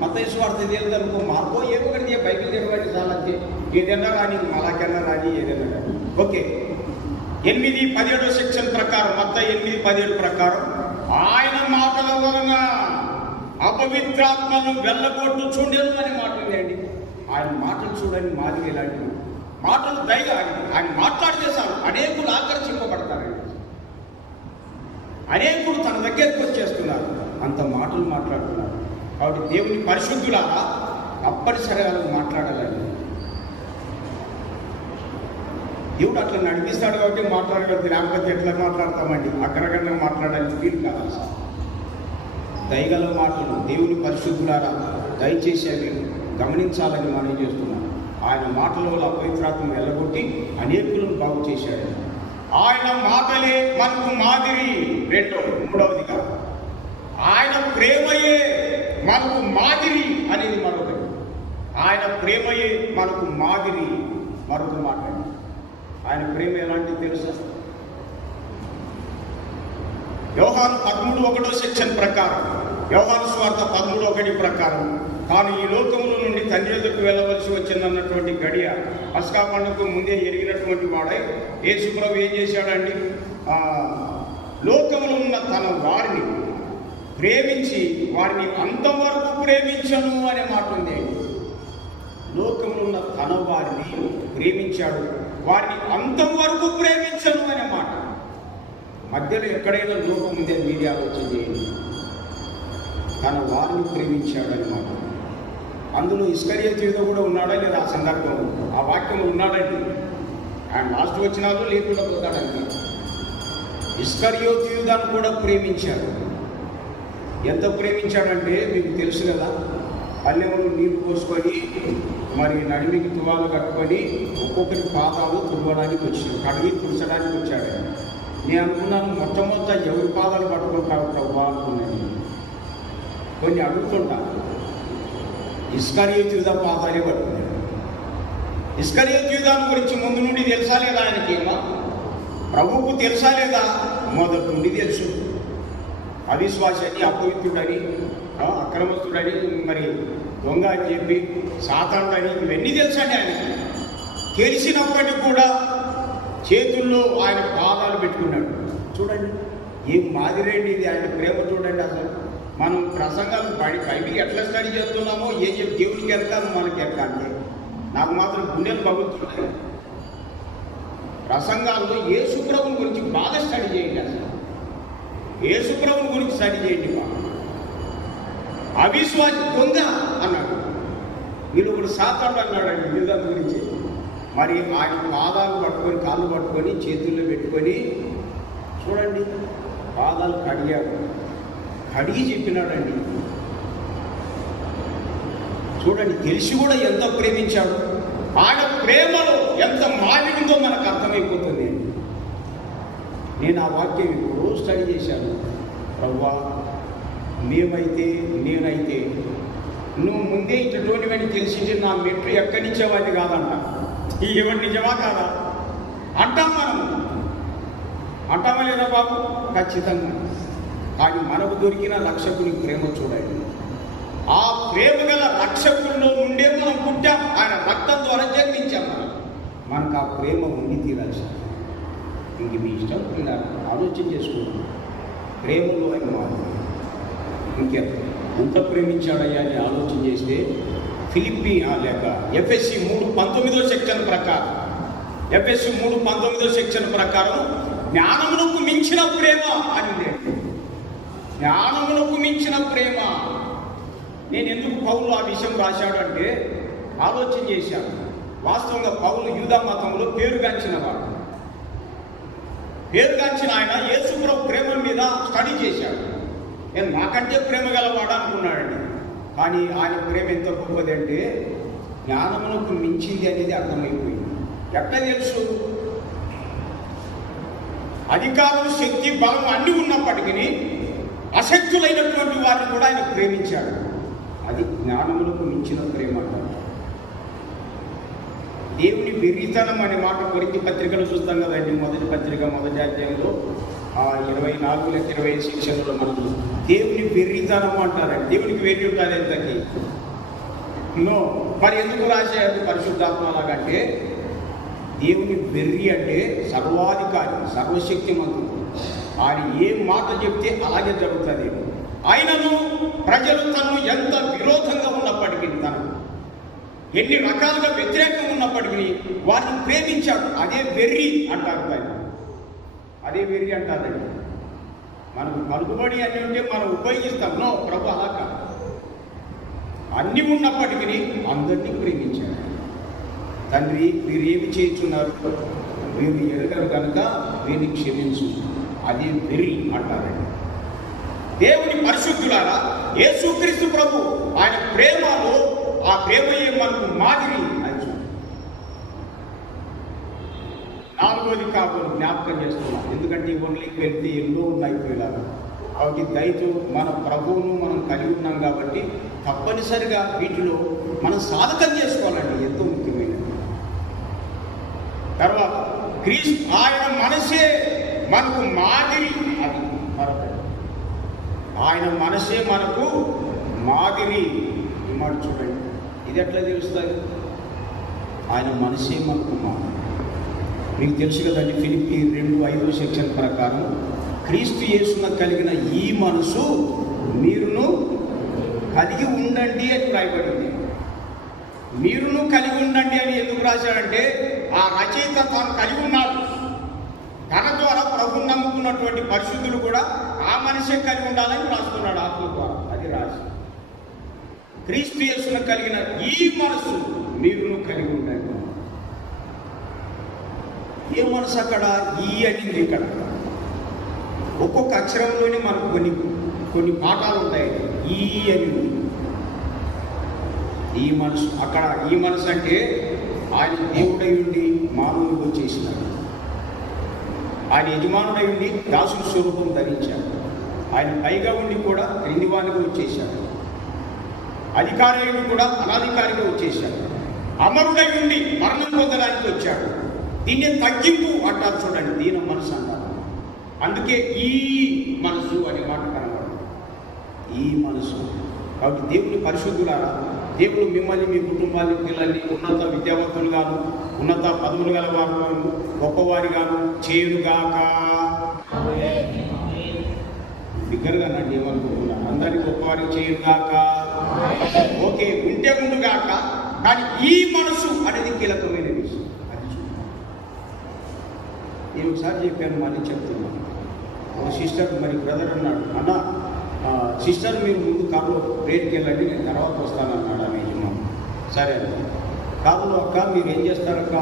మత్తయి సువార్త తెలియదనుకో, మాకో ఏమో ఒకటి బైబిల్ తెరవండి చాలా అంతే. ఏదైనా రాని, అలాగైనా రాని, ఏదైనా రాని. ఓకే, 8:17 సెక్షన్ ప్రకారం, మత్తయి 8:17 ప్రకారం, ఆయన మాటల వలన అపవిత్రాత్మను వెళ్ళగొట్టు చూడలేదు అని మాట్లాడండి. ఆయన మాటలు చూడండి, మాదిరి ఎలాంటి మాటలు. దయగా ఆయన మాట్లాడితే చాలు అనేకులు ఆకర్షింపబడతారండి. అనేకులు తన దగ్గరకు వచ్చేస్తున్నారు, అంత మాటలు మాట్లాడుతున్నారు. కాబట్టి దేవుని పరిశుద్ధులారా, తప్పనిసరిగా మాట్లాడాలండి. దేవుడు అట్లా నడిపిస్తాడు కాబట్టి మాట్లాడగలదు. లేకపోతే ఎట్లా మాట్లాడతామండి? అక్కడక్కడ మాట్లాడడానికి వీలు కాదు. దయగల మాటలు దేవుని పరిశుద్ధులారా దయచేసి అవి గమనించాలని మనం చేస్తున్నాం. ఆయన మాటల వల్ల అపవిత్రాత్మ వెళ్ళగొట్టి అనేకులను బాగు చేశాడు. ఆయన మాటలే మనకు మాదిరి. మూడవదిగా, ఆయన ప్రేమయే మనకు మాదిరి అనేది మరొకటి. ఆయన ప్రేమయే మనకు మాదిరి. మరొక మాట, ఆయన ప్రేమ ఎలాంటిది తెలుసా? యోహాను 13:1 సెక్షన్ ప్రకారం, యోహాను సువార్త 13:1 ప్రకారం, తాను ఈ లోకముల నుండి తండ్రి ఎదుకు వెళ్ళవలసి వచ్చిందన్నటువంటి గడియ పస్కా పండుగకు ముందే ఎరిగినటువంటి వాడై యేసుప్రభు ఏం చేశాడండి? లోకములో ఉన్న తన వారిని ప్రేమించి వారిని అంతవరకు ప్రేమించను అనే మాట ఉంది. లోకములో ఉన్న తన వారిని ప్రేమించాడు, వారిని అంతవరకు ప్రేమించను అనే మాట. మధ్యలో ఎక్కడైనా లోకం ఉందే మీరే ఆలోచన చేయండి. తన వారిని ప్రేమించాడని మాట. అందులో ఇస్కరియోతు యూదా కూడా ఉన్నాడా లేదా ఆ సందర్భంలో? ఆ వాక్యంలో ఉన్నాడండి. ఆయన లాస్ట్ వచ్చినాలో లేకుండా పోతాడండి. ఇస్కరియోతు యూదాను కూడా ప్రేమించాడు. ఎంత ప్రేమించాడంటే మీకు తెలుసు కదా, పల్లెములు నీళ్లు పోసుకొని మరి నడిమికి తువాలు కట్టుకొని ఒక్కొక్కరి పాదాలు తుడవడానికి వచ్చాడు, కడిగి తుడచడానికి వచ్చాడు. నేను అనుకున్నాను మొట్టమొదట ఎవరి పాదాలు పట్టుకుంటావు అనుకున్నాను. కొన్ని అడుగుతుంటా, ఇస్కరియోతు యూదా పాదాలే పట్టుకున్నాడు. ఇస్కరియోతు యూదాను గురించి ముందు నుండి తెలుసా లేదా ఆయనకేమో? ప్రభువుకు తెలుసా లేదా? మొదటి నుండి తెలుసు. అవిశ్వాసాన్ని, అపవిత్రుడని, అక్రమస్తుడని, మరి దొంగ అని చెప్పి సాతానుడని ఇవన్నీ తెలుసండి ఆయనకి. తెలిసినప్పటికీ కూడా చేతుల్లో ఆయన పాదాలు పెట్టుకున్నాడు. చూడండి ఏం మాదిరేండి ఇది, ఆయన ప్రేమ చూడండి. అసలు మనం ప్రసంగాలు బైబిల్ ఎట్లా స్టడీ చేస్తున్నామో ఏం చెప్పి దేవునికి వెళ్తాను మనకి ఎట్లా అంటే నాకు మాత్రం గుండెలు పగులుతున్నాయి. ప్రసంగాల్లో యేసుప్రభుని గురించి బాగా స్టడీ చేయండి. అసలు యేసుప్రభుని గురించి స్టడీ చేయండి. అవిశ్వాసి దొంగ అన్నాడు, వీళ్ళు కూడా సాతానుడు అన్నాడండి యూదా గురించి. మరి ఆయన పాదాలు పట్టుకొని, కాళ్ళు పట్టుకొని, చేతుల్లో పెట్టుకొని చూడండి పాదాలు కడిగాడు. కడిగి చెప్పినాడండి. చూడండి తెలిసి కూడా ఎంత ప్రేమించాడు. ఆయన ప్రేమలో ఎంత మాది ఉందో మనకు అర్థమైపోతుంది. నేను ఆ వాక్యం ఇప్పుడు స్టడీ చేశాను. ప్రభువా, నేనైతే నువ్వు ముందే ఇటువంటి తెలిసింది నా మెట్లు ఎక్కడిచ్చేవాడిని కాదంట. ఏమని నిజమా కాదా అంటాం మనం, అంటామా లేదా బాబు? ఖచ్చితంగా. కానీ మనకు దొరికిన రక్షకుని ప్రేమ చూడండి. ఆ ప్రేమ గల రక్షకుల్లో నుండే మనం పుట్టాం, ఆయన రక్తం ద్వారా జన్మించాం. మనకు ఆ ప్రేమ ఉండి తీరాల్సి. ఇంక మీ ఇష్టం ఇలా ఆలోచన చేసుకుంటాం. ప్రేమలో ఆయన మాట ఎంత ప్రేమించాడయ్యా అని ఆలోచన చేస్తే ఫిలిప్పీ లేక ఎఫ్ఎస్సి 3:19 సెక్షన్ ప్రకారం, ఎఫ్ఎస్సి 3:19 సెక్షన్ ప్రకారం జ్ఞానమునకు మించిన ప్రేమ అని. జ్ఞానమునకు మించిన ప్రేమ. నేను ఎందుకు పౌలు ఆ విషయం రాశాడు అంటే ఆలోచన చేశాను. వాస్తవంగా పౌలు యూదా మతంలో పేరుగాంచిన వాడు. పేరుగాంచిన ఆయన యేసుప్రభు ప్రేమ మీద స్టడీ చేశాడు. నేను నాకంటే ప్రేమ గలవాడు అనుకున్నాడండి. కానీ ఆయన ప్రేమ ఎంత గొప్పది అంటే జ్ఞానమునకు మించింది అనేది అర్థమైపోయింది. ఎట్లా తెలుసు? అధికారం, శక్తి, బలం అన్నీ ఉన్నప్పటికీ అశక్తులైనటువంటి వారిని కూడా ఆయన ప్రేమించాడు. అది జ్ఞానములకు మించిన ప్రేమ. దేవుని వెర్రితనం అనే మాట కొరింథీ పత్రికలు చూస్తాం కదండి. మొదటి పత్రిక 1వ అధ్యాయంలో 24 లేదా 25 సెక్షన్లో మనం దేవుని వెర్రితనం అంటారండి. దేవునికి వెర్రి ఉంటుంది ఎంతకి నో. మరి ఎందుకు రాశారు పరిశుద్ధాత్మ అలాగంటే దేవుని వెర్రి అంటే సర్వాధికారి, సర్వశక్తిమంతుడు. ఆయన ఏ మాట చెప్తే అలాగే జరుగుతుంది. ఆయనను ప్రజలు తను ఎంత విరోధంగా ఉన్నప్పటికీ, తను ఎన్ని రకాలుగా వ్యతిరేకంగా ఉన్నప్పటికీ వారిని ప్రేమించాడు. అదే వెర్రి అంటారు. అదే వెర్రి అంటారండి. మనకు పలుకుబడి అన్నీ ఉంటే మనం ఉపయోగిస్తాం. నో, ప్రభు అలా కాదు. అన్నీ ఉన్నప్పటికీ అందరినీ ప్రేమించాడు. తండ్రి, మీరు ఏమి చేస్తున్నారు, మీరు ఎరగరు కనుక వీరిని క్షమించు. అది వెర్రి అంటారండి. దేవుని పరిశుద్ధులారా, యేసుక్రీస్తు ప్రభు ఆయన ప్రేమలో ఆ ప్రేమయే మనకు మాదిరి అని చూడండి. 4వది కాకుండా జ్ఞాపకం చేస్తున్నాం. ఎందుకంటే ఓన్లీకి వెళ్తే ఎన్నో అయిపోయేలాగా. కాబట్టి దయతో మన ప్రభువును మనం కలిగి ఉన్నాం కాబట్టి తప్పనిసరిగా వీటిలో మనం సాధకం చేసుకోవాలండి. ఎంతో ముఖ్యమైనది. తర్వాత క్రీస్తు ఆయన మనసే మనకు మాదిరి. అది మరొకటి, ఆయన మనసే మనకు మాదిరి. మాట చూడండి, ఇది ఎట్లా తెలుస్తుంది? ఆయన మనసే మనకు మాదిరి. మీకు తెలుసు కదండి, ఫిలిప్పీ 2:5 సెక్షన్ ప్రకారం క్రీస్తు యేసున కలిగిన ఈ మనసు మీరును కలిగి ఉండండి అని రాయబడింది. మీరును కలిగి ఉండండి అని ఎందుకు రాశాడంటే ఆ రచయిత తాను కలిగి ఉన్నాడు. తన ద్వారా ప్రభువుని నమ్ముకున్నటువంటి పరిశుద్ధులు కూడా ఆ మనిషే కలిగి ఉండాలని రాస్తున్నాడు ఆత్మ ద్వారా. అది రాసి క్రీస్తు యేసున కలిగిన ఈ మనసు మీరును కలిగి ఉండండి. ఏ మనసు అక్కడ ఈ అనింది. ఇక్కడ ఒక్కొక్క అక్షరంలోనే మనకు కొన్ని పాఠాలు ఉంటాయి. ఈ అని ఈ మనసు అక్కడ ఈ మనసు అంటే ఆయన దేవుడై ఉండి మానవుడికి వచ్చేసినాడు. ఆయన యజమానుడై ఉండి దాసుని స్వరూపం ధరించాడు. ఆయన పైగా ఉండి కూడా క్రిందివానిగా వచ్చేసాడు. అధికారి ఉండి కూడా అనాధికారిగా వచ్చేసాడు. అమరుడై ఉండి మరణం పొందడానికి వచ్చాడు. దీన్ని తగ్గింపు అంటారు చూడండి, దీన మనసు అంటారు. అందుకే ఈ మనసు అనే మాట కనబడు. ఈ మనసు కాబట్టి దేవుని పరిశుద్ధులారా, దేవుడు మిమ్మల్ని మీ కుటుంబాన్ని పిల్లల్ని ఉన్నత విద్యావంతులుగాను ఉన్నత పదవులు గల వారు గొప్పవారిగాను చేయుగాక. బిగ్గరగా నన్ను ఏమనుకుంటున్నాను, అందరినీ గొప్పవారికి చేయుగాక. ఓకే, ఉంటే ఉండుగాక. కానీ ఈ మనసు అనేది కీలకమైన విషయం. అది చూద్దాం. నేను ఒకసారి చెప్పాను, మళ్ళీ చెప్తున్నాను. ఒక సిస్టర్ మరి బ్రదర్ అన్నాడు, అన్న సిస్టర్ మీరు ముందు కారులో బ్రేక్కి వెళ్ళండి, నేను తర్వాత వస్తానన్నాడు ఆమె యజమాని. సరే అండి. కారులో అక్క మీరు ఏం చేస్తారక్క?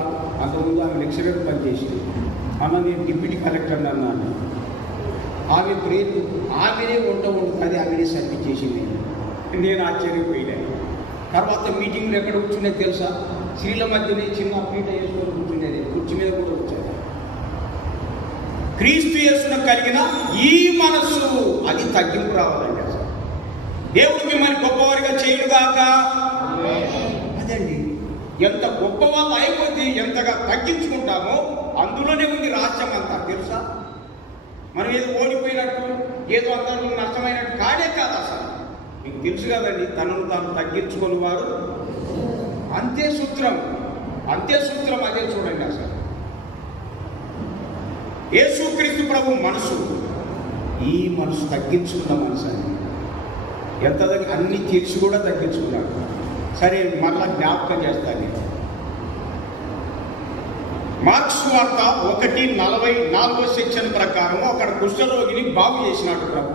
అంతకుముందు ఆమె లెక్చరర్ పనిచేసింది. అన్న నేను డిప్యూటీ కలెక్టర్ అన్నాను. ఆమె బ్రేక్ ఆమెనే వండుతుంది, ఆమెనే సర్వీస్ చేసింది. నేను ఆశ్చర్యపోయినాను. తర్వాత మీటింగ్లు ఎక్కడ కూర్చునేది తెలుసా? స్త్రీల మధ్యనే చిన్న పీట వేసుకొని కూర్చునేది, కుర్చీ మీద కూడా వచ్చారు. క్రీస్తు యేసున కలిగిన ఈ మనస్సు అది తగ్గింపు రావాలండి. అసలు దేవుడు మిమ్మల్ని గొప్పవారిగా చేయుగాక. అదండి, ఎంత గొప్పవాళ్ళు అయిపోతే ఎంతగా తగ్గించుకుంటామో అందులోనే ఉంది రహస్యం అంతా. తెలుసా? మనం ఏదో ఓడిపోయినట్టు ఏదో అందరూ నష్టమైనట్టు కానే కాదు. అసలు మీకు తెలుసు కదండి, తనను తాను తగ్గించుకొని వారు అంతే సూత్రం. అదే చూడండి. అసలు యేసుక్రీస్తు ప్రభు మనసు ఈ మనసు తగ్గించుకున్న మనసు అని ఎంత అన్ని తెలిసి కూడా తగ్గించుకున్నాడు. సరే, మరలా జ్ఞాపకం చేస్తాను. మార్క్స్ వార్త 1:44 సెక్షన్ ప్రకారం అక్కడ కుష్ఠరోగిని బాగు చేసినాడు ప్రభు.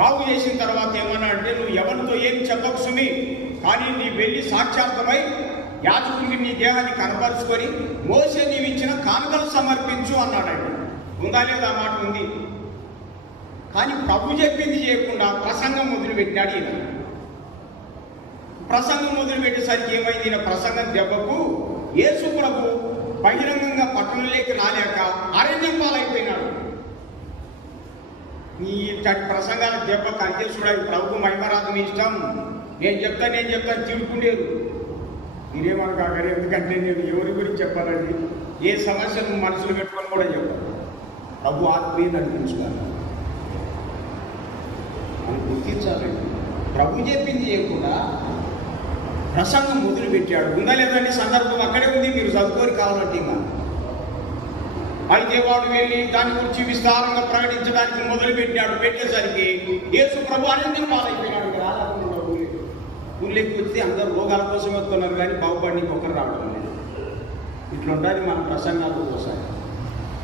బాగు చేసిన తర్వాత ఏమన్నాడంటే, నువ్వు ఎవరితో ఏం చెప్పకు సుమి, కానీ నీ వెళ్ళి సాక్షాత్మై యాజకుడికి నీ దేహాన్ని కనపరుచుకొని మోసే నీవిచ్చిన కానుకలు సమర్పించు అన్నాడండి. ఉందా లేదా? ఆ మాట ఉంది. కానీ ప్రభు చెప్పింది చేయకుండా ప్రసంగం మొదలుపెట్టాడు. ఈయన ప్రసంగం మొదలుపెట్టేసరికి ఏమైంది? ఈయన ప్రసంగం దెబ్బకు యేసు ప్రభు బహిరంగంగా పట్టణంలోకి రాలేక అరణ్యం పాలైపోయినాడు. ఈ ప్రసంగాల దెబ్బకు అంతే చూడాలి. ప్రభు మహిమరాజు మీ ఇష్టం, నేను చెప్తాను తిడుకుండేరు. మీరేమనకాగారు, ఎందుకంటే నేను ఎవరి గురించి చెప్పాలండి? ఏ సమస్యను మనసులు పెట్టుకొని కూడా చెప్పాలి. ప్రభు ఆత్మీయ నడిపించుకోవాలి, మనం గుర్తించాలండి. ప్రభు చెప్పింది చేయకుండా ప్రసంగం మొదలుపెట్టాడు. ఉందా లేదండి? సందర్భం అక్కడే ఉంది, మీరు చదువుకోని కావాలంటే. అయితే వాడు వెళ్ళి దాని గురించి విస్తారంగా ప్రకటించడానికి మొదలుపెట్టాడు. పెట్టేసరికి యేసు ప్రభు అరణ్యం పాలైపోయినాడు. ఊళ్ళోకి వస్తే అందరూ రోగాల కోసం వస్తున్నారు, కానీ బాగుపడి ఒకరు రావడం లేదు. ఇట్లా ఉండాలి మన ప్రసంగాలు. ఒకసారి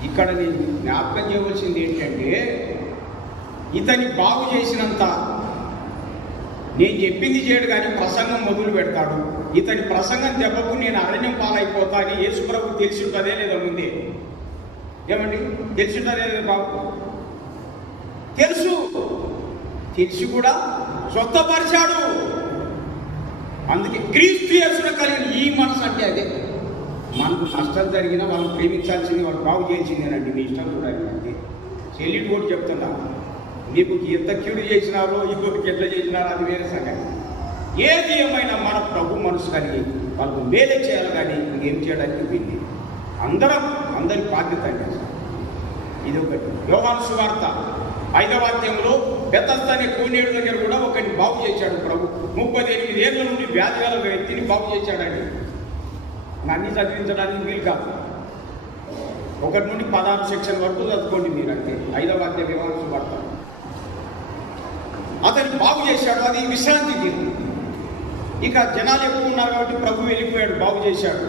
ఇక్కడ నేను జ్ఞాపకం చేయవలసింది ఏంటంటే, ఇతన్ని బాగు చేసినంత నేను చెప్పింది చేయడు, కానీ ప్రసంగం మొదలు పెడతాడు. ఇతని ప్రసంగం దెబ్బకు నేను అరణ్యం పాలైపోతా అని యేసు ప్రభు తెలిసి ఉంటుందే లేదా? ముందే ఏమండి తెలిసి ఉంటుందే లేదా? బాబు తెలిసి కూడా స్వస్థపరిచాడు. అందుకే క్రీస్తు యేసున కలిగిన ఈ మనసు అంటే అదే. మనకు నష్టం జరిగినా వాళ్ళు ప్రేమించాల్సింది, వాళ్ళు బాగు చేయాల్సిందేనండి. మీ ఇష్టం చూడాలి. అంతే. చెల్లిటి కూడా చెప్తున్నా, మీకు ఎంత కీడు చేసినారో ఇంకొకటి ఎట్లా చేసినారో అది వేరే సంగతి. ఏది ఏమైనా మన ప్రభు మనసు కలిగి వాళ్ళకు మేలే చేయాలి, కానీ ఇంకేం చేయడానికి వీళ్ళు అందరి బాధ్యత అండి. ఇది ఒకటి. యోహాను సువార్త 5వ అధ్యాయంలో బెతస్దా అనే కోనేరు దగ్గర కూడా ఒకరిని బాగు చేశాడు ప్రభు. 38 ఏళ్ళ నుండి వ్యాధి గల వ్యక్తిని బాగు చేశాడండి. అన్ని చదివించడానికి వీలు కాదు. 1 నుండి 16 సెక్షన్ వరకు చదువుకోండి మీరు. అంటే 5వ అధ్యాయం వార్త. అతను బాగు చేశాడు. అది విశ్రాంతి దినం. ఇక జనాలు ఎక్కువ ఉన్నారు కాబట్టి ప్రభు వెళ్ళిపోయాడు, బాగు చేశాడు.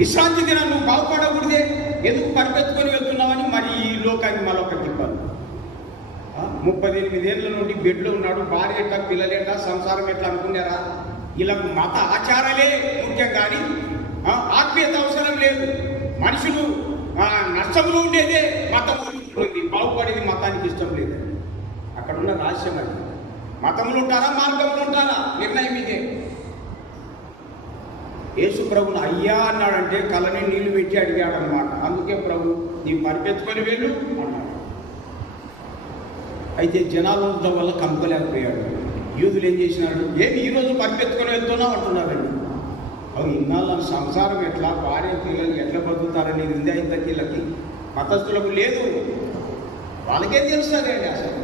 విశ్రాంతి దినం నువ్వు బాగుపడకూడదే, ఎందుకు పరిపెత్తుకొని వెళ్తున్నామని మరి ఈ లోకాన్ని మరొకటి తిప్పాలి. 38 ఏళ్ళ నుండి బెడ్లో ఉన్నాడు. భార్య ఎట్లా, పిల్లలేట, సంసారం ఎట్లా అనుకున్నారా? వీళ్ళకు మత ఆచారాలే ముఖ్యం కానీ ఆత్మీయత అవసరం లేదు. మనుషులు నష్టంలో ఉండేదే మతం ఉంది, బాగుపడేది మతానికి ఇష్టం లేదు. అక్కడ ఉన్న రహస్యం అది. మతంలో ఉంటారా, మార్గంలో ఉంటారా, నిర్ణయం ఇదే. యేసు ప్రభుని అయ్యా అన్నాడంటే కళ్ళని నీళ్లు పెట్టి అడిగాడు అనమాట. అందుకే ప్రభు నీ పరిపెత్తుకొని వెళ్ళు అన్నాడు. అయితే జనాల వల్ల కనుక్కోలేకపోయాడు. యూదులు ఏం చేసినాడు, ఏమి ఈరోజు పరిపెత్తుకొని వెళ్తున్నావు అంటున్నారండి. అవి ఇన్నాళ్ళ సంసారం ఎట్లా, భార్య పిల్లలు ఎట్లా బతుకుతారనేది ఉంది ఇంతకీళ్ళకి. మతస్థులకు లేదు, వాళ్ళకేం తెలుస్తుంది అండి. అసలు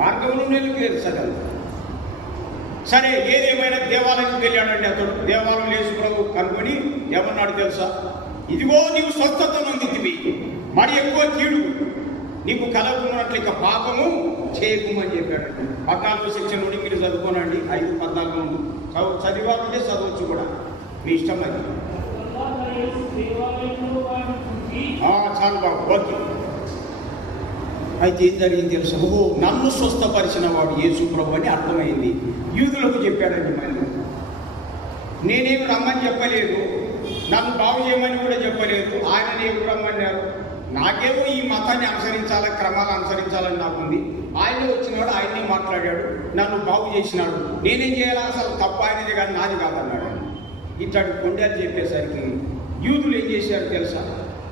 మార్గంలో తెలుస్తుంది. సరే, ఏదేమైనా దేవాలయానికి వెళ్ళాడండి అతడు. దేవాలయం యేసు ప్రభు కనుగొని ఏమన్నాడు తెలుసా? ఇదిగో నీవు స్వస్థత నొందితివి, మరి ఎక్కువ కీడు నీకు కలగకున్నట్లు ఇక పాపము చేయకుమని చెప్పాడండి. 14వ సెక్షన్ నుండి మీరు చదువుకోనండి. 5:14 నుండి చదివాలంటే చదవచ్చు కూడా, మీ ఇష్టం అది. చాలు బాబు, ఓకే. అయితే ఏం జరిగింది తెలుసు? ఓహో, నన్ను స్వస్థపరిచిన వాడు యేసు ప్రభు అని అర్థమైంది. యూదులకు చెప్పాడండి. మళ్ళీ నేనేమి రమ్మని చెప్పలేదు, నన్ను బాగు చేయమని కూడా చెప్పలేదు. ఆయనని ఎవరు రమ్మన్నారు? నాకేమో ఈ మతాన్ని అనుసరించాలా, క్రమాలు అనుసరించాలని నాకుంది. ఆయనే వచ్చినాడు, ఆయనే మాట్లాడాడు, నన్ను బాగు చేసినాడు. నేనేం చేయాలా? అసలు తప్పు ఆయనది కానీ నాది కాదన్నాడు. ఇట్లాంటి కొండలు చెప్పేసరికి యూదులు ఏం చేశారు తెలుసా?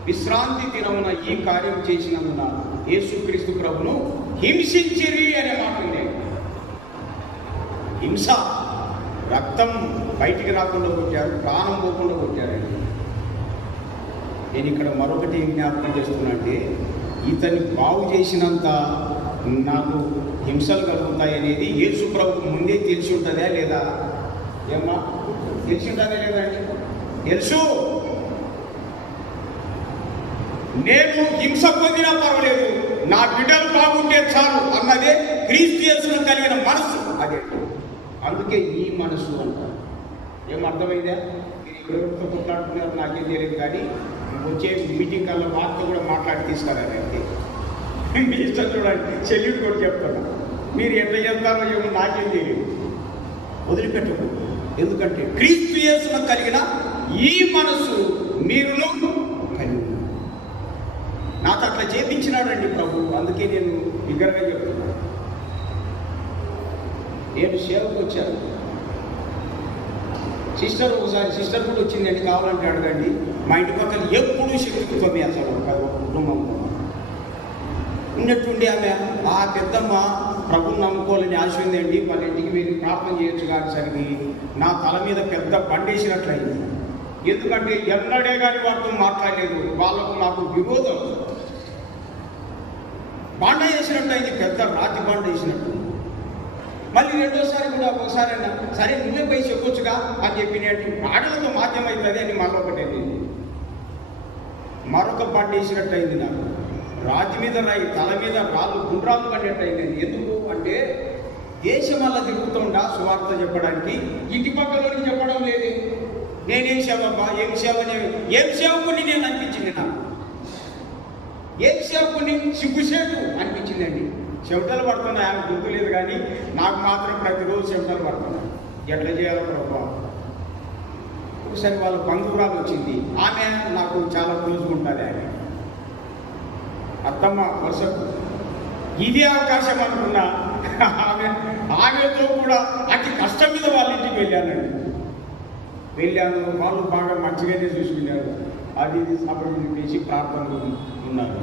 విశ్రాంతి దినమున ఈ కార్యం చేసినందున యేసుక్రీస్తు ప్రభును హింసించిరి అనే మాట ఉంది. హింస, రక్తం బయటికి రాకుండా కొట్టారు, ప్రాణం పోకుండా కొట్టారండి. నేను ఇక్కడ మరొకటి జ్ఞాపకం చేస్తున్నా అంటే, ఇతన్ని బాగు చేసినంత నాకు హింసలు కలుగుతాయి అనేది యేసు ప్రభుకు ముందే తెలిసి ఉంటుందా లేదా? ఏమ్మా, తెలిసి ఉంటుందా లేదా అండి? తెలుసు. నేను హింస పొందినా పర్వాలేదు, నా బిడ్డలు బాగుంటే చాలు అన్నదే క్రీస్తు యేసును కలిగిన మనసు. అదే, అందుకే ఈ మనసు అంటారు. ఏమర్థమైందా? మీరు ఎవరితో కొట్లాడుతున్నారు నాకేం తెలియదు, కానీ వచ్చే మీటింగ్ కల్లా వార్త కూడా మాట్లాడి తీసుకురారండి. మీ ఇష్టం చూడండి, చెల్లి కూడా చెప్తాను. మీరు ఎట్లా చెప్తారో ఏమో నాకేం తెలియదు, వదిలిపెట్టకు. ఎందుకంటే క్రీస్తు యేసును కలిగిన ఈ మనసు మీరును కలిగి నాతో అట్లా చేపించినాడండి ప్రభు. అందుకే నేను విగ్రహంగా చెప్తున్నాను. నేను సేవకు వచ్చాను. సిస్టర్ కూడా వచ్చిందండి, కావాలంటే అడగండి. మా ఇంటి పక్కన ఎప్పుడు శక్తిత్వమే అసలు కుటుంబం ఉన్నట్టుండి ఆమె ఆ పెద్దమ్మ ప్రభుని నమ్ముకోవాలని ఆశ ఉందండి. వాళ్ళ ఇంటికి వెళ్ళి ప్రార్థన చేయొచ్చు కానిసరికి నా తల మీద పెద్ద బండేసినట్లయింది. ఎందుకంటే ఎన్నడే కానీ వాళ్ళతో మాట్లాడలేదు. వాళ్ళకు నాకు విరోధం. బండ వేసినట్టు అయింది, పెద్ద రాతి బండ వేసినట్టు. మళ్ళీ రెండోసారి కూడా ఒకసారి అన్నా, సరే నువ్వే పోయి చెప్పొచ్చుగా అని చెప్పినట్టు ఆటలతో మాధ్యం అవుతుంది అని మరొకటి మరొక బండ వేసినట్టు అయింది. నాకు రాతి మీద రాయి, తల మీద రాళ్ళు గుండ్రాలు పడినట్టు అయింది. ఎందుకు అంటే దేశం వల్ల తిరుగుతుండా సువార్త చెప్పడానికి, ఇంటి పక్కలోని చెప్పడం లేదు. నేనేం సేవబ్బా, ఏం సేవకుని నేను అనిపించింది. నాకు ఏం సేవకుని సిగ్గుసేటు అనిపించిందండి. చెమటలు పడుతున్నాయి, ఆమె గుర్తు లేదు, కానీ నాకు మాత్రం ప్రతిరోజు చెమటలు పడుతున్నాయి. ఎట్లా చేయాలో ప్రభావ. ఒకసారి వాళ్ళ బంధువురాలు వచ్చింది. ఆమె నాకు చాలా క్లోజ్గా ఉంటుంది. ఆమె అత్తమ్మ వరుసకు ఇదే అవకాశం అనుకున్నా. ఆమెతో కూడా అతి కష్టం మీద వాళ్ళ ఇంటికి వెళ్ళాను. వాళ్ళు బాగా మంచిగానే చూసుకున్నారు. అది సభలు చెప్పేసి ప్రార్థనలు ఉన్నారు.